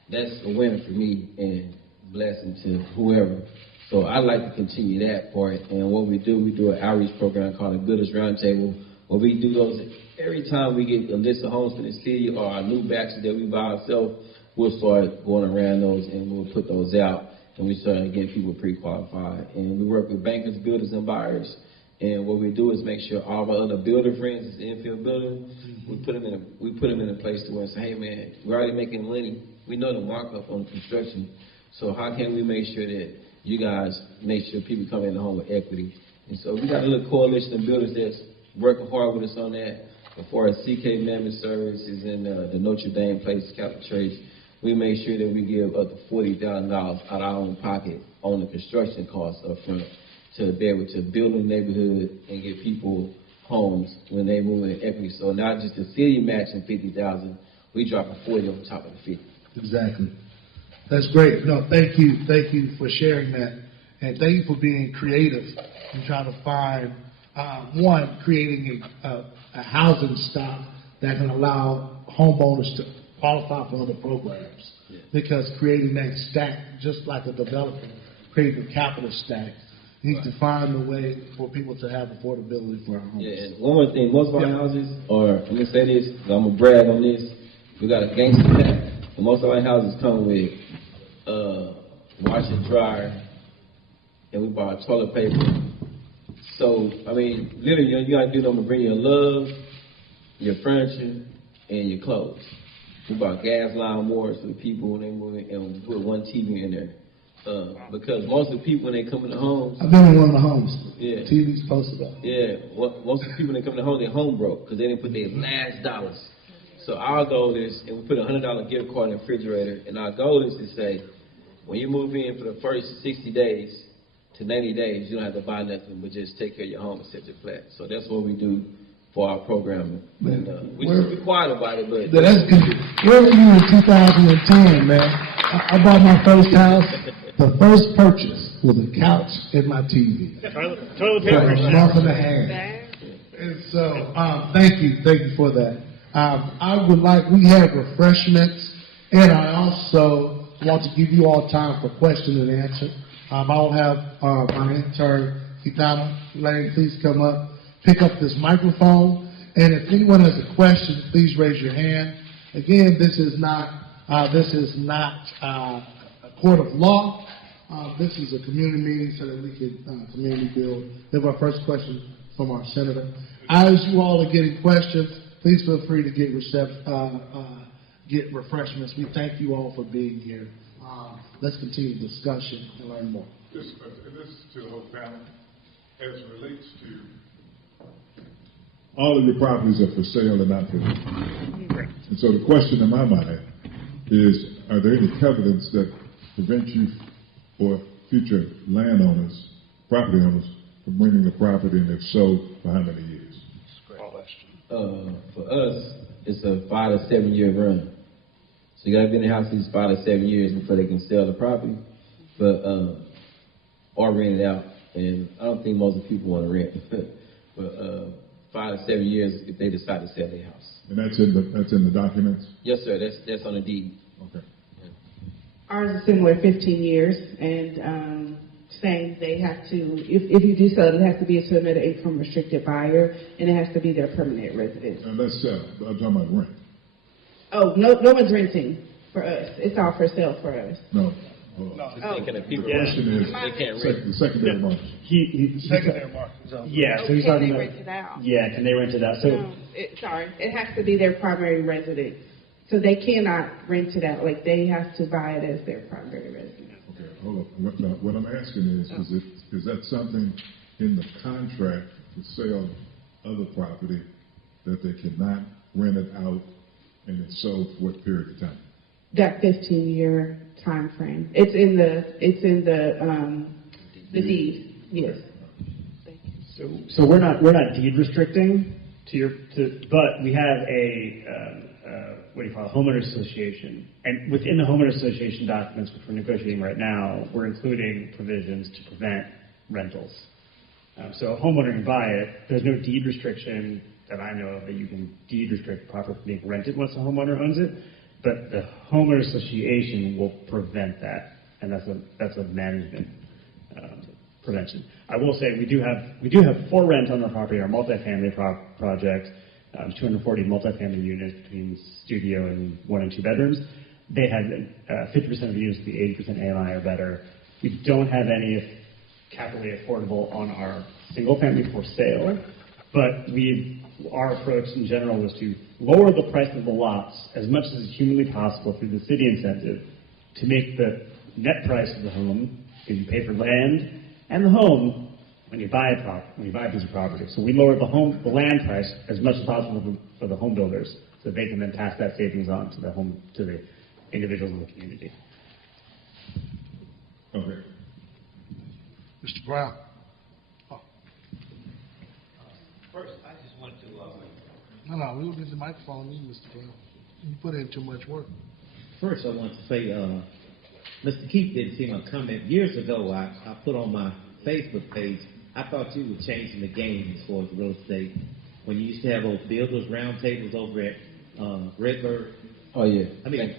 that's a win for me and blessing to whoever. So I like to continue that part. And what we do an outreach program called the Builders Roundtable, where we do those every time we get a list of homes for the city or our new batches that we buy ourselves. We'll start going around those and we'll put those out, and we start getting people pre-qualified. And we work with bankers, builders, and buyers. And what we do is make sure all of our other builder friends is infield building. We put them in a place to where say, hey man, we're already making money. We know the markup on construction. So how can we make sure that you guys make sure people come in the home with equity? And so we got a little coalition of builders that's working hard with us on that. As far as CK Mammoth Services and the Notre Dame Place Catholic Church, we make sure that we give up to $40,000 out of our own pocket on the construction costs up front to be able to build a neighborhood and get people homes when they move in equity. So not just the city matching $50,000, we drop a 40 on top of the 50. Exactly. That's great. No, thank you for sharing that, and thank you for being creative and trying to find creating a housing stock that can allow homeowners to qualify for other programs. Yeah. Because creating that stack, just like a developer, creating a capital stack, you need to find a way for people to have affordability for our homes. Yeah, and one more thing, most of our houses are, I'm going to say this, because I'm going to brag on this, we got a gangster pack, and most of our houses come with washer, dryer, and we buy toilet paper. So, I mean, literally, you got to do them to bring your love, your furniture, and your clothes. We bought gas line wars for the people when they move in, and we put one TV in there. Because most of the people when they come in the homes, I've been in one of the homes. Yeah. TV's posted up. Yeah, most of the people when they come in the home, they're home broke because they didn't put their last dollars. So our goal is, and we put a $100 gift card in the refrigerator, and our goal is to say, when you move in for the first 60 days to 90 days, you don't have to buy nothing, but just take care of your home and set your flat. So that's what we do for our programming. And, we just be quiet about it, but that's good. Where were you in 2010, man? I bought my first house. The first purchase was a couch and my TV. Toilet paper. For a month and a half. And so, thank you for that. We have refreshments, and I also I want to give you all time for question and answer. I will have my intern, Kitana Lane, please come up, pick up this microphone, and if anyone has a question, please raise your hand. Again, this is not a court of law. This is a community meeting so that we can community build. We have our first question from our senator. As you all are getting questions, please feel free to get refreshments. We thank you all for being here. Let's continue the discussion and learn more. This is to the whole panel. As it relates to all of your properties are for sale and not for rent. And so the question in my mind is, are there any covenants that prevent you or future landowners, property owners, from bringing the property, and if so, for how many years? For us, it's a 5 to 7 year run. So you got to be in the house these 5 to 7 years before they can sell the property, or rent it out. And I don't think most of the people want to rent, but 5 to 7 years if they decide to sell their house. And that's in the documents? Yes, sir. That's on the deed. Okay. Ours is similar, 15 years, and saying they have to, if you do sell it, it has to be to another income restricted buyer, and it has to be their permanent residence. And let's sell. I'm talking about rent. Oh, no one's renting for us. It's all for sale for us. No. Oh. The question is, the secondary market. Secondary market. Yeah, so he's Can talking they about. rent it out? Yeah, can they rent it out? So. No, it has to be their primary residence. So they cannot rent it out. Like, they have to buy it as their primary residence. Okay, hold on. What I'm asking is that something in the contract to sell other property that they cannot rent it out, and it's sold for what period of time? That 15-year time frame. It's in the deed. Yes. So we're not deed restricting but we have a homeowners association, and within the homeowners association documents, which we're negotiating right now, we're including provisions to prevent rentals. So a homeowner can buy it. There's no deed restriction that I know of that you can deed restrict property from being rented once the homeowner owns it, but the homeowners association will prevent that, and that's a management prevention. I will say we do have for rent on our property, our multifamily project, 240 multifamily units between studio and 1 and 2 bedrooms. They had 50% of the units be 80% AALI or better. We don't have any capitally affordable on our single family for sale, but our approach in general was to lower the price of the lots as much as is humanly possible through the city incentive to make the net price of the home, because you pay for land and the home when you buy a piece of property. So we lowered the land price as much as possible for the home builders, so they can then pass that savings on to the individuals in the community. Okay. Mr. Brown. First, I just want to. No, we don't get the microphone, Mr. Brown. You put in too much work. First, I want to say, Mr. Keith didn't see my comment. Years ago, I put on my Facebook page, I thought you were changing the game as far as real estate. When you used to have those builders round tables over at Redbird. Oh, yeah. I mean,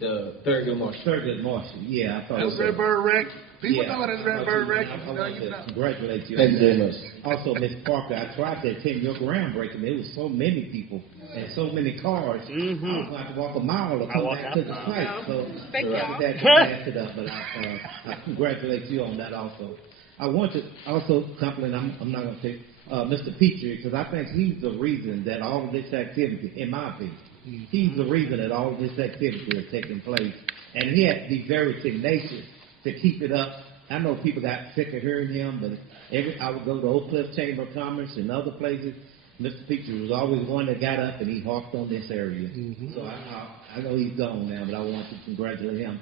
The Thurgood Marshall. Thurgood Marshall. Yeah, I thought. That's Redbird Rec. People know that's I Redbird Rec. I want to congratulate you. Thank you very much. Also, Ms. Parker, I tried to attend your groundbreaking. There was so many people and so many cars. I was going to have to walk a mile to come back to the site. So Thank y'all. that passed it up, but I congratulate you on that also. I want to also compliment, I'm not going to say, Mr. Petrie, because I think he's the reason that all of this activity, in my opinion, he's the reason that all of this activity is taking place. And he had to be very tenacious to keep it up. I know people got sick of hearing him, but I would go to Oak Cliff Chamber of Commerce and other places. Mr. Petrie was always one that got up and he hawked on this area. So I know he's gone now, but I want to congratulate him.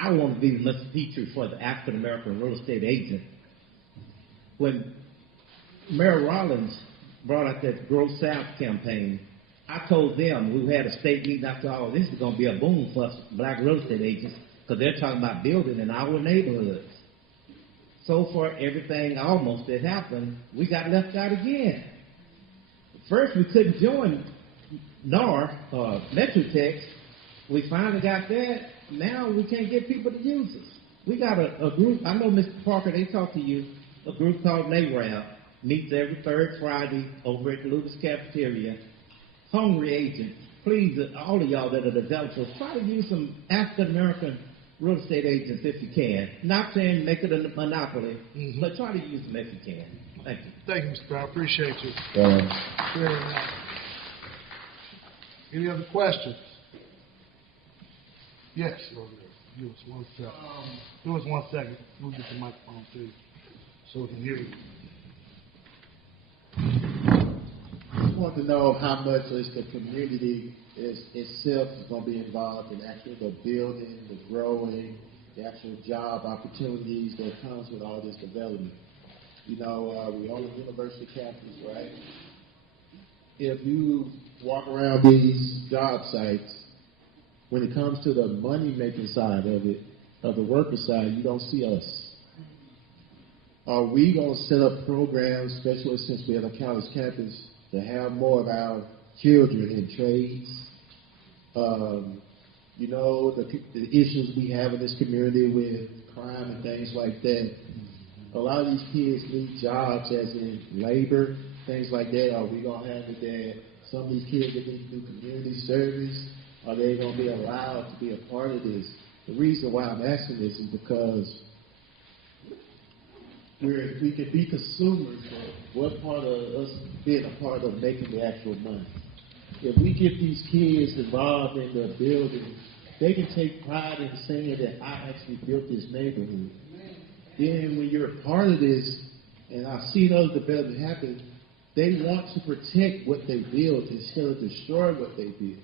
I want to be Mr. Petrie for the African American real estate agent. When Mayor Rollins brought out that Grow South campaign, I told them, we had a state meeting after all, this is going to be a boom for us black real estate agents, because they're talking about building in our neighborhoods. So far, everything almost that happened, we got left out again. First, we couldn't join NAR, Metrotex. We finally got that. now we can't get people to use it. We got a group, I know Mr. Parker, they talk to you, a group called NARAB, meets every third Friday over at the Lucas Cafeteria. Hungry agents, please, all of y'all that are developers, try to use some African-American real estate agents if you can. Not saying make it a monopoly, but try to use them if you can. Thank you. Thank you, Mr. Brown. I appreciate you. Very much. Any other questions? Yes, over there. Give us 1 second. Give us 1 second. We'll get the microphone to you so we can hear you. I want to know how much is the community itself is going to be involved in actually the building, the growing, the actual job opportunities that comes with all this development. You know, we on the university campus, right? If you walk around these job sites, when it comes to the money-making side of it, of the worker side, you don't see us. Are we going to set up programs, especially since we're at a college campus, to have more of our children in trades? You know, the issues we have in this community with crime and things like that. A lot of these kids need jobs as in labor, things like that. Are we going to have it that some of these kids that need to do community service, are they going to be allowed to be a part of this? The reason why I'm asking this is because we can be consumers, but what part of us being a part of making the actual money? If we get these kids involved in the building, they can take pride in saying that I actually built this neighborhood. Then when you're a part of this, and I've seen other development happen, they want to protect what they build instead of destroy what they build.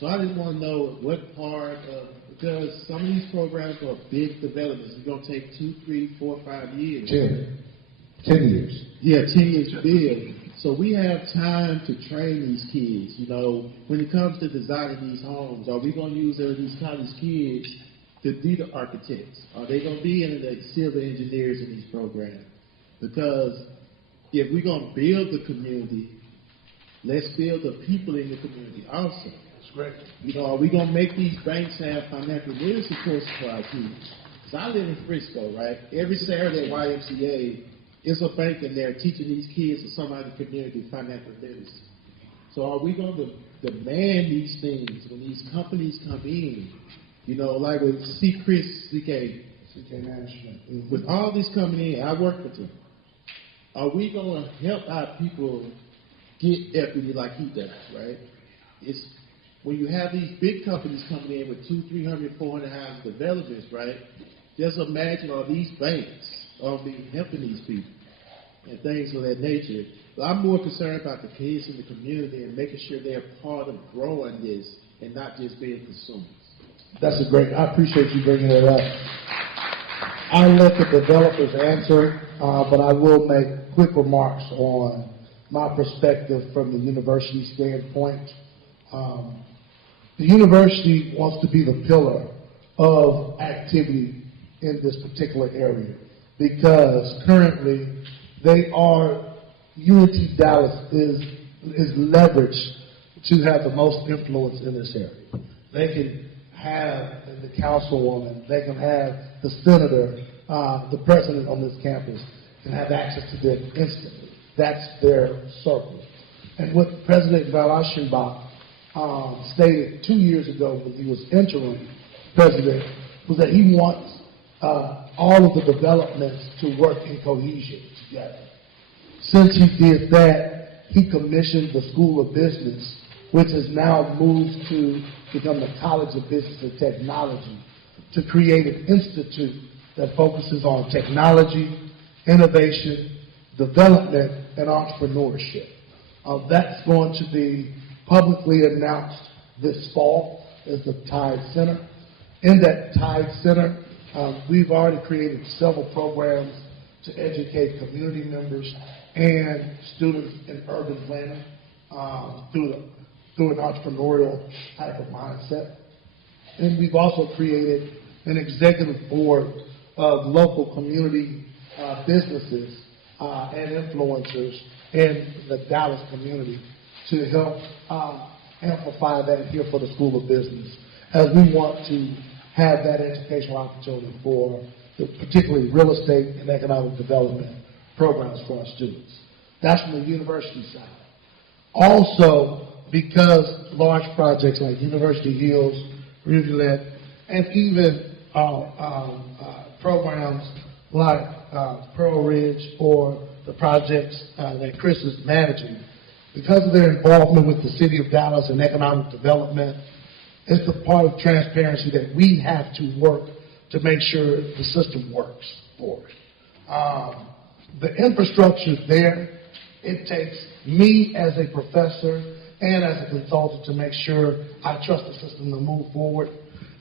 So I just want to know what part of, because some of these programs are big developments. It's going to take 2, 3, 4, 5 years. 10 years. Yeah, 10 years to build. So we have time to train these kids. You know, when it comes to designing these homes, are we going to use these college kids to be the architects? Are they going to be in the civil engineers in these programs? Because if we're going to build the community, let's build the people in the community also. That's great. You know, are we going to make these banks have financial literacy courses for our kids? Because I live in Frisco, right? Every Saturday at YMCA, it's a bank in there teaching these kids or somebody in the community financial literacy. So are we going to demand these things when these companies come in? You know, like with CK Management. With all this coming in, I work with them. Are we going to help our people get equity like he does, right? It's when you have these big companies coming in with 200, 300, 400 house developers, right? Just imagine all these banks are being helping these people and things of that nature. But I'm more concerned about the kids in the community and making sure they're part of growing this and not just being consumers. That's a great, I appreciate you bringing it up. I'll let the developers answer, but I will make quick remarks on my perspective from the university standpoint. The university wants to be the pillar of activity in this particular area because currently UNT Dallas is leveraged to have the most influence in this area. They can have the councilwoman, they can have the senator, the president on this campus can have access to them instantly. That's their circle. And what President Valashambach stated 2 years ago when he was interim president was that he wants all of the developments to work in cohesion together. Since he did that, he commissioned the School of Business, which has now moved to become the College of Business and Technology, to create an institute that focuses on technology, innovation, development, and entrepreneurship. That's going to be publicly announced this fall as the Tide Center. In that Tide Center, we've already created several programs to educate community members and students in urban planning through an entrepreneurial type of mindset. And we've also created an executive board of local community businesses and influencers in the Dallas community to help amplify that here for the School of Business. as we want to have that educational opportunity for particularly real estate and economic development programs for our students. That's from the university side. Also, because large projects like University Hills, Rivulet, and even programs like Pearl Ridge or the projects that Chris is managing, because of their involvement with the city of Dallas and economic development, it's a part of transparency that we have to work to make sure the system works for it. The infrastructure is there. It takes me as a professor and as a consultant to make sure I trust the system to move forward.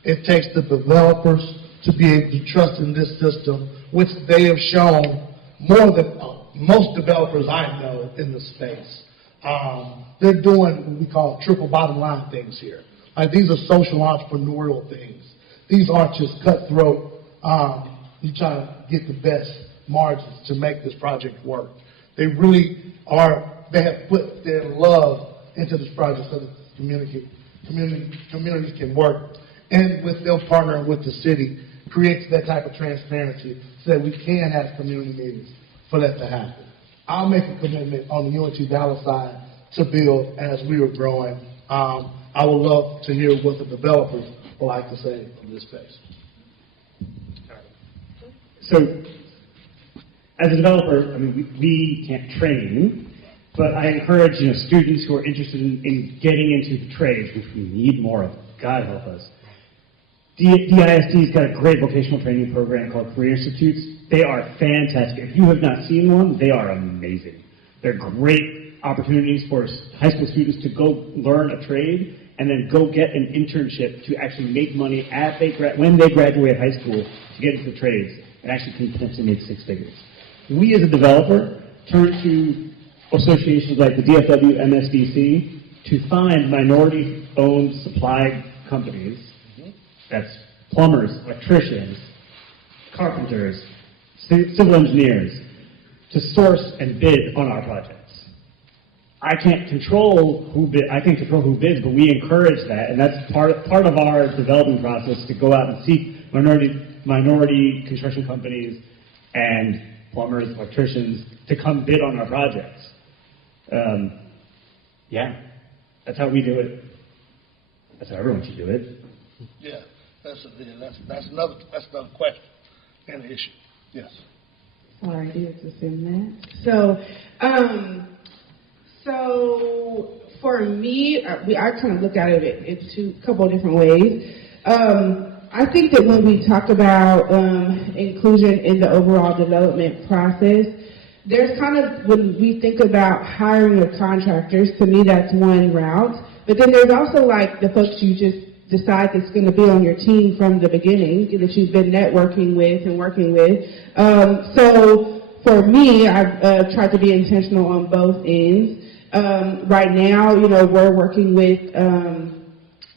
It takes the developers to be able to trust in this system, which they have shown more than most developers I know in the space. They're doing what we call triple bottom line things here. Like, these are social entrepreneurial things. These aren't just cutthroat, you try to get the best margins to make this project work. They really are, they have put their love into this project so that communities can work. And with their partnering with the city, creates that type of transparency so that we can have community meetings for that to happen. I'll make a commitment on the UNT Dallas side to build as we are growing. I would love to hear what the developers would like to say from this space. So, as a developer, I mean, we can't train, but I encourage students who are interested in getting into the trades, which we need more of. God help us. DISD's got a great vocational training program called Career Institutes. They are fantastic. If you have not seen one, they are amazing. They're great opportunities for high school students to go learn a trade and then go get an internship to actually make money when they graduate high school to get into the trades and actually can potentially make six figures. We as a developer turn to associations like the DFW MSDC to find minority-owned supply companies. That's plumbers, electricians, carpenters, civil engineers, to source and bid on our projects. I can't control who bid. I can control who bids, but we encourage that, and that's part of our development process, to go out and seek minority construction companies and plumbers, electricians to come bid on our projects. Yeah, that's how we do it. That's how everyone should do it. Yeah, that's another question and an issue. Yes. Sorry, I did assume that. So for me, I kind of look at it in a couple of different ways. I think that when we talk about inclusion in the overall development process, there's kind of, when we think about hiring of contractors, to me that's one route. But then there's also like the folks you just decide that's going to be on your team from the beginning, that you've been networking with and working with. So for me, I've tried to be intentional on both ends. Right now, we're working with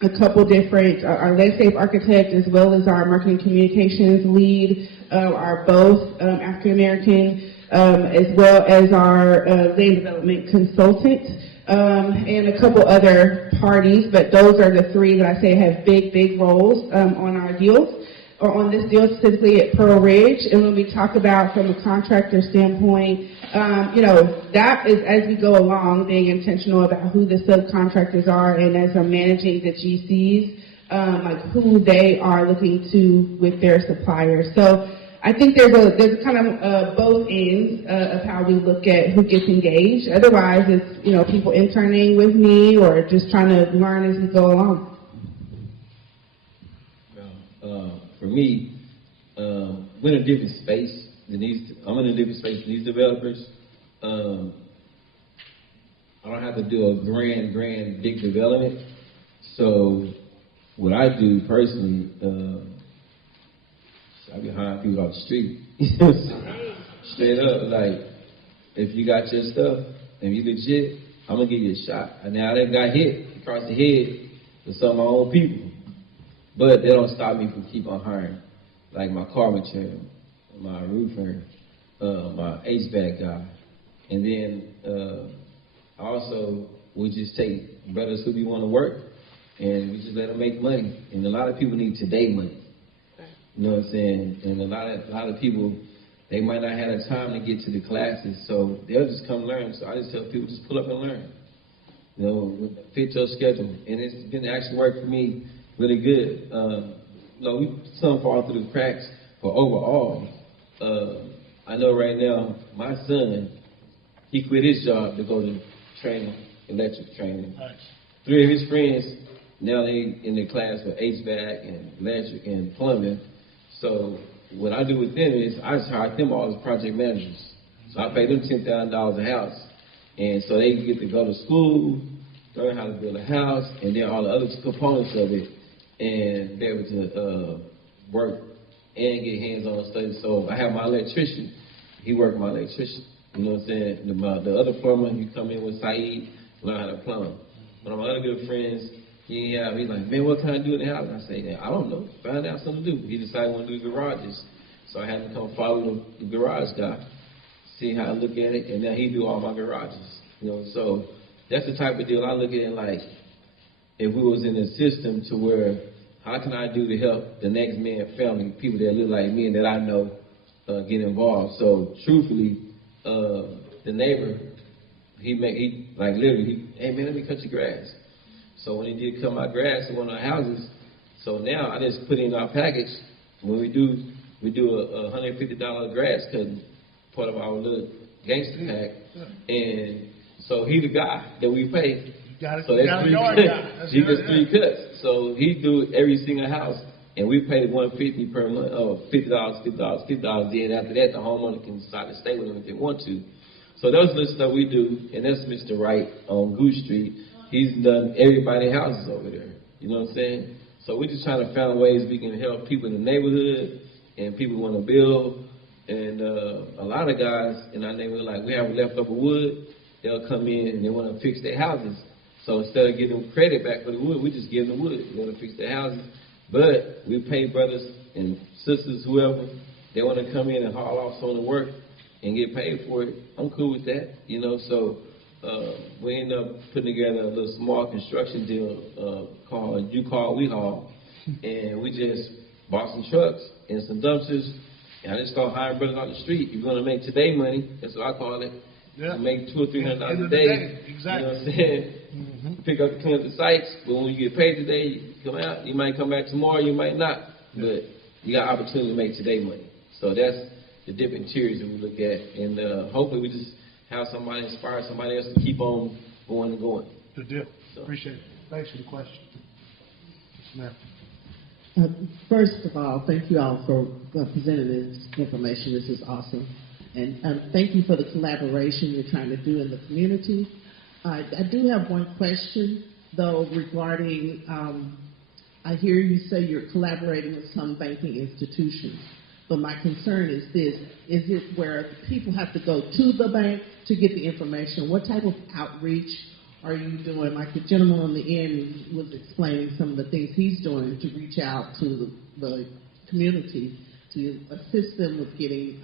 a couple different, our landscape architect as well as our marketing communications lead are both African American, as well as our land development consultant, and a couple other parties, but those are the three that I say have big roles on our deals, or on this deal specifically at Pearl Ridge. And when we talk about from a contractor standpoint, that is, as we go along, being intentional about who the subcontractors are, and as I'm managing the GCs, like who they are looking to with their suppliers. So I think there's kind of both ends of how we look at who gets engaged. Otherwise, it's people interning with me or just trying to learn as we go along. For me, we're in a different space than I'm in a different space than these developers. I don't have to do a grand big development. So what I do personally, I be hiring people off the street. Straight up, like, if you got your stuff and you legit, I'm gonna give you a shot. And now I got hit across the head with some of my own people. But they don't stop me from keep on hiring. Like my carpenter, my roofer, my HVAC guy. And then I also would just take brothers who be want to work and we just let them make money. And a lot of people need today money. You know what I'm saying? And a lot of people, they might not have the time to get to the classes, so they'll just come learn. So I just tell people, just pull up and learn. You know, fit your schedule. And it's been actually worked for me really good. You know, some fall through the cracks, but overall, I know right now, my son, he quit his job to go to training, electric training. Nice. 3 of his friends, now they in the class for HVAC and electric and plumbing. So what I do with them is I just hire them all as project managers. So I pay them $10,000 a house. And so they get to go to school, learn how to build a house, and then all the other components of it, and be able to work and get hands-on studies. So I have my electrician. He worked my electrician. You know what I'm saying? The other plumber, you come in with Saeed, learn how to plumb. One of my other good friends, he's like, man, what can I do in the house? I say, I don't know. Find out something to do. He decided he wanted to do garages. So I had him come follow the garage guy, see how I look at it, and now he do all my garages. You know, so that's the type of deal I look at it like, if we was in a system to where, how can I do to help the next man, family, people that look like me and that I know get involved? So truthfully, the neighbor, he like literally, hey man, let me cut your grass. So when he did cut my grass in one of our houses, so now I just put in our package. When we do a $150 grass cutting, part of our little gangster pack, and so he the guy that we pay. So that's 3 cuts. He gets 3 cuts. So he do it every single house, and we pay $150 per month, $50. Then after that, the homeowner can decide to stay with him if they want to. So those are the stuff we do, and that's Mr. Wright on Goose Street. He's done everybody's houses over there. You know what I'm saying? So we're just trying to find ways we can help people in the neighborhood and people who want to build. And a lot of guys in our neighborhood, like we have leftover wood, they'll come in and they want to fix their houses. So instead of giving them credit back for the wood, we just give them the wood. They want to fix their houses. But we pay brothers and sisters, whoever, they want to come in and haul off some of the work and get paid for it. I'm cool with that, you know. So we end up putting together a little small construction deal called You Call, We Haul. And we just bought some trucks and some dumpsters. And I just start hiring brothers on the street. You're going to make today money. That's what I call it. Yeah. You make $200 or $300 a day. Exactly. You know what I'm saying? Mm-hmm. Pick up, clean up the sites. But when you get paid today, you come out. You might come back tomorrow. You might not. But you got opportunity to make today money. So that's the different tiers that we look at. And hopefully we just have somebody inspire somebody else to keep on going and going. Good deal. So. Appreciate it. Thanks for the question. Yes, First of all, thank you all for presenting this information. This is awesome. And thank you for the collaboration you're trying to do in the community. I do have one question, though, regarding, I hear you say you're collaborating with some banking institutions. But my concern is this: is it where people have to go to the bank to get the information? What type of outreach are you doing? Like the gentleman on the end was explaining some of the things he's doing to reach out to the community to assist them with getting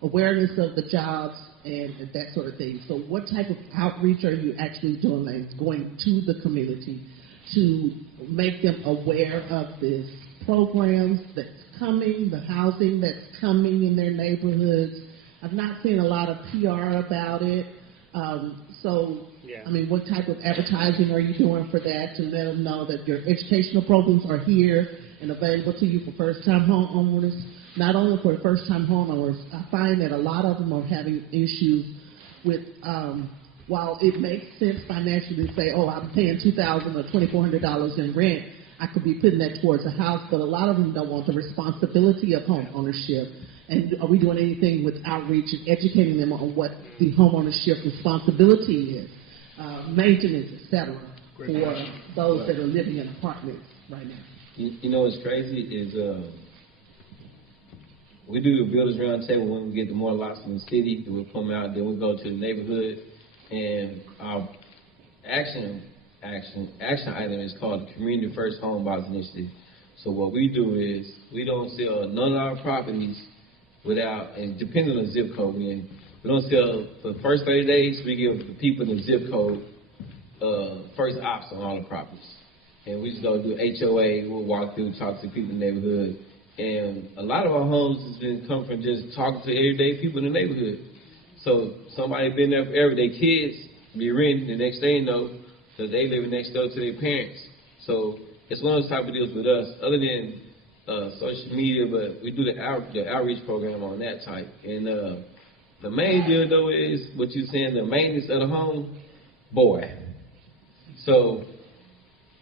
awareness of the jobs and that sort of thing. So what type of outreach are you actually doing, like going to the community to make them aware of this programs that's coming, the housing that's coming in their neighborhoods? I've not seen a lot of PR about it. I mean, what type of advertising are you doing for that to let them know that your educational programs are here and available to you for first-time homeowners? Not only for first-time homeowners, I find that a lot of them are having issues with, while it makes sense financially to say, oh, I'm paying $2,000 or $2,400 in rent, I could be putting that towards a house, but a lot of them don't want the responsibility of home ownership. And are we doing anything with outreach and educating them on what the home ownership responsibility is, maintenance, et cetera, for those that are living in apartments right now? You know what's crazy is we do the builders round table when we get the more lots in the city, then we'll come out, then we go to the neighborhood, and our action item is called the Community First Home Buyers Initiative. So what we do is we don't sell none of our properties without, and depending on the zip code we're in, we don't sell for the first 30 days, we give the people in the zip code first ops on all the properties. and we just go do HOA. We'll walk through, talk to people in the neighborhood, and a lot of our homes has been come from just talking to everyday people in the neighborhood. So somebody been there forever. Their kids be renting, the next thing you know, that they live next door to their parents. So it's one of those type of deals with us, other than social media, but we do the outreach program on that type. And the main deal, though, is what you're saying, the maintenance of the home, boy. So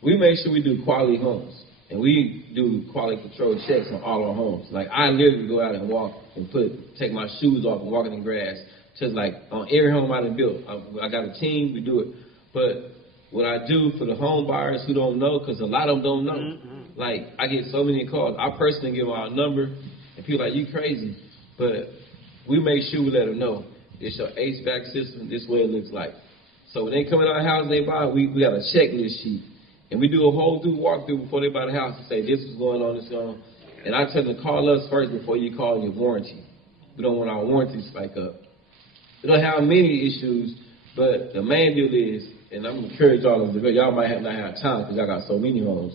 we make sure we do quality homes, and we do quality control checks on all our homes. Like, I literally go out and walk and take my shoes off and walk in the grass, just like on every home I done built. I got a team, we do it. But what I do for the home buyers who don't know, because a lot of them don't know, like, I get so many calls. I personally give them our number, and people are like, you crazy. But we make sure we let them know. It's your HVAC system, this is what it looks like. So when they come in our house and they buy, we got a checklist sheet. And we do a whole walkthrough before they buy the house and say, this is going on, this is going on. And I tell them to call us first before you call your warranty. We don't want our warranty to spike up. We don't have many issues, but the main deal is, and I'm going to encourage y'all to do it. Y'all might not have time because y'all got so many homes.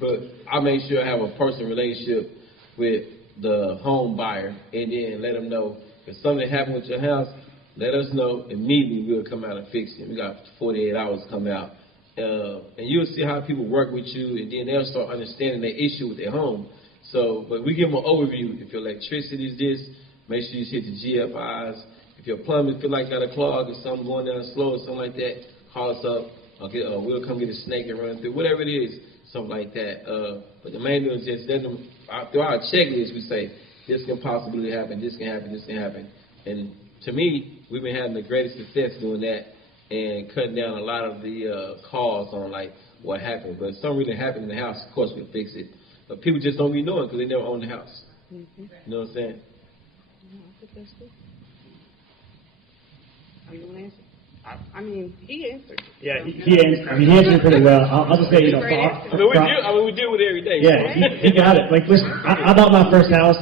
But I make sure I have a personal relationship with the home buyer, and then let them know if something happened with your house, let us know immediately. We'll come out and fix it. We got 48 hours to come out. And you'll see how people work with you, and then they'll start understanding their issue with their home. So, but we give them an overview. If your electricity is this, make sure you hit the GFIs. If your plumbing feel like got a clog or something going down slow or something like that, call us up. We'll come get a snake and run through, whatever it is, something like that. But the main thing is just let them, through our checklist, we say, this can possibly happen, this can happen, this can happen. And to me, we've been having the greatest success doing that and cutting down a lot of the calls on, like, what happened. But if something really happened in the house, of course we'll fix it. But people just don't be knowing because they never own the house. You know what I'm saying? You want to answer? I mean, he answered. Yeah, he answered pretty well. I'll just say, you know, we deal with it every day. Yeah, he got it. Like, listen, I bought my first house.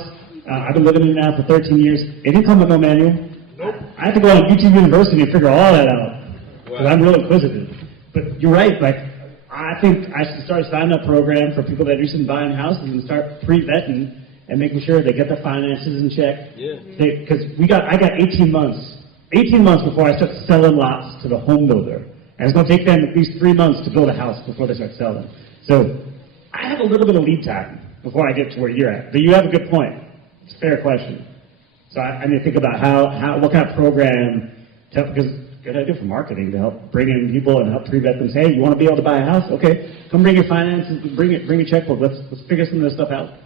I've been living in it now for 13 years. It didn't come with no manual. Nope. I had to go on UT University and figure all that out. Because I'm real inquisitive. But you're right. Like, I think I should start a sign-up program for people that are interested in buying houses and start pre-vetting and making sure they get their finances in check. Yeah. Because I got 18 months. 18 months before I start selling lots to the home builder. And it's going to take them at least 3 months to build a house before they start selling. So I have a little bit of lead time before I get to where you're at. But you have a good point. It's a fair question. So I need to think about what kind of program, because good idea for marketing to help bring in people and help pre-vet them. Say, hey, you want to be able to buy a house? Okay, come bring your finances, bring a checkbook. Let's figure some of this stuff out.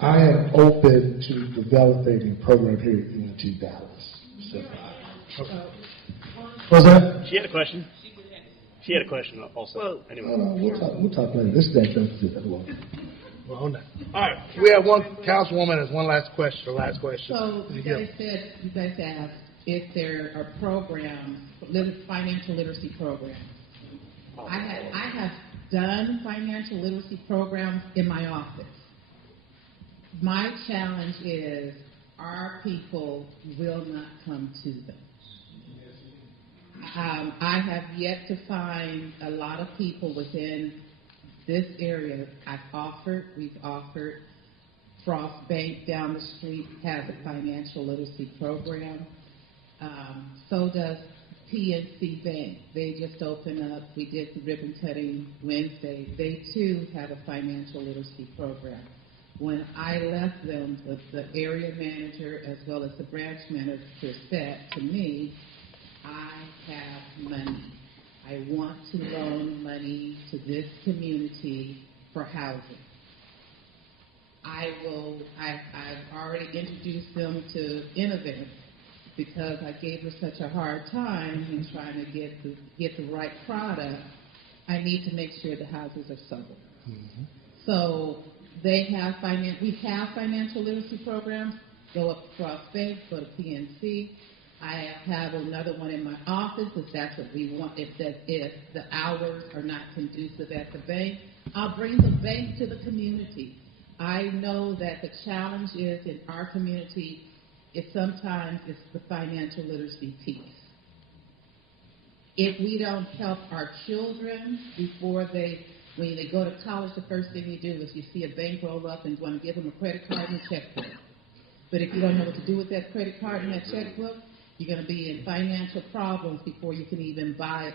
I am open to developing a program here at UNT Dallas. So, what's that? She had a question. She had a question also. Well, anyway. We'll talk later. This is that. Well, hold on. All right. We have one councilwoman has one last question. Last question. So you guys asked if there are programs, financial literacy programs. I have done financial literacy programs in my office. My challenge is our people will not come to them. I have yet to find a lot of people within this area. We've offered. Frost Bank down the street has a financial literacy program. So does PNC Bank. They just opened up. We did the ribbon cutting Wednesday. They too have a financial literacy program. When I left them, the area manager as well as the branch manager said to me, I have money. I want to loan money to this community for housing. I've already introduced them to Innovate because I gave her such a hard time in trying to get the right product. I need to make sure the houses are sold. Mm-hmm. So we have financial literacy programs. Go up to Frost Bank, go to PNC. I have another one in my office if that's what we want. If the hours are not conducive at the bank, I'll bring the bank to the community. I know that the challenge is in our community, sometimes it's the financial literacy piece. if we don't help our children before when they go to college, the first thing you do is you see a bank roll up and you want to give them a credit card and a checkbook. But if you don't know what to do with that credit card and that checkbook, you're going to be in financial problems before you can even buy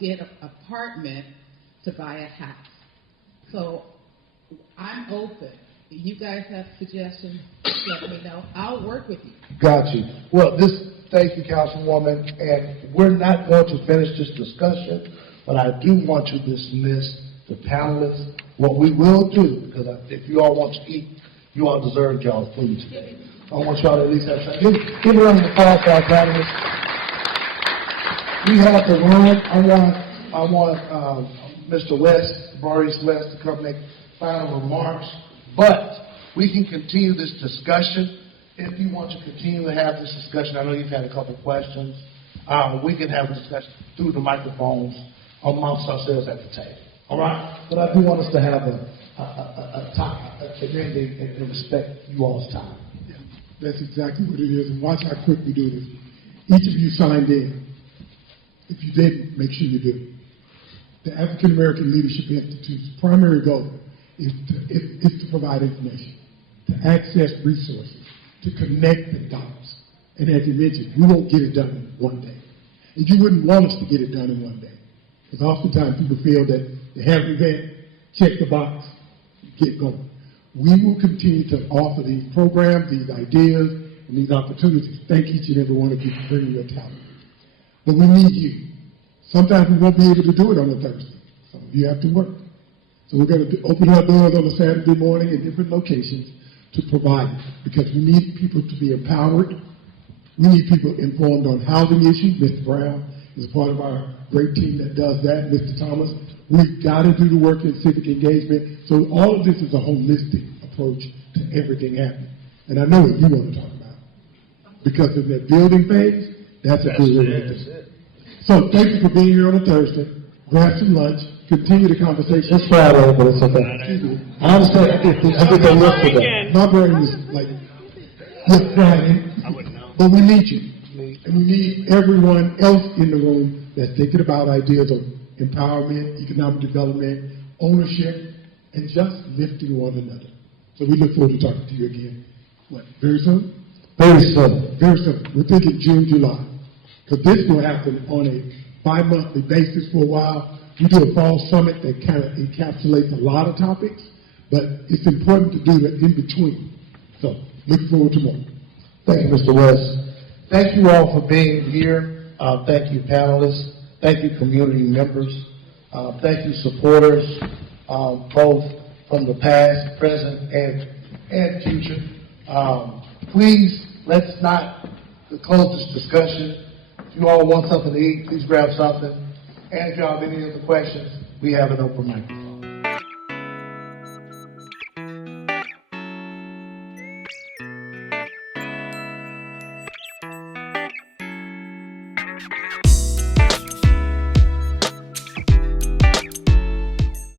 get an apartment to buy a house. So I'm open. If you guys have suggestions, let me know. I'll work with you. Got you. Well, thank you, Councilwoman, and we're not going to finish this discussion, but I do want to dismiss the panelists. What we will do, because if you all want to eat, you all deserve y'all's food today. I want y'all to at least have something. Give a round of applause for our panelists. We have the room. I want Mr. West, Maurice West, to come make final remarks. But we can continue this discussion. If you want to continue to have this discussion, I know you've had a couple questions. We can have a discussion through the microphones amongst ourselves at the table. All right? But I do want us to have a time, and respect you all's time. Yeah, that's exactly what it is. And watch how quick we do this. Each of you signed in. If you didn't, make sure you do. The African American Leadership Institute's primary goal is to provide information, to access resources, to connect the dots. And as you mentioned, we won't get it done in one day. And you wouldn't want us to get it done in one day. Because oftentimes people feel that they have an event, check the box, get going. We will continue to offer these programs, these ideas, and these opportunities. Thank each and every one of you for bringing your talent. But we need you. Sometimes we won't be able to do it on a Thursday. Some of you have to work. So we're going to open our doors on a Saturday morning in different locations to provide it, because we need people to be empowered. We need people informed on housing issues. Mr. Brown is part of our great team that does that. Mr. Thomas, we've got to do the work in civic engagement. So all of this is a holistic approach to everything happening. And I know what you want to talk about. Because in that building phase, that's a good way to do it. So thank you for being here on a Thursday. Grab some lunch. Continue the conversation. It's Friday, but it's okay. I understand. I get that look for that. My brain is like, look, Friday. But we need you. And we need everyone else in the room that's thinking about ideas of empowerment, economic development, ownership, and just lifting one another. So we look forward to talking to you again. What, very soon? Very soon. Very soon. We're thinking June, July. Because this will happen on a bi-monthly basis for a while. We do a fall summit that kind of encapsulates a lot of topics, but it's important to do it in between. So, looking forward to more. Thank you, Mr. West. Thank you all for being here. Thank you, panelists. Thank you, community members. Thank you, supporters, both from the past, present, and future. Please, let's not close this discussion. If you all want something to eat, please grab something. And if y'all have any other questions, we have an open mic.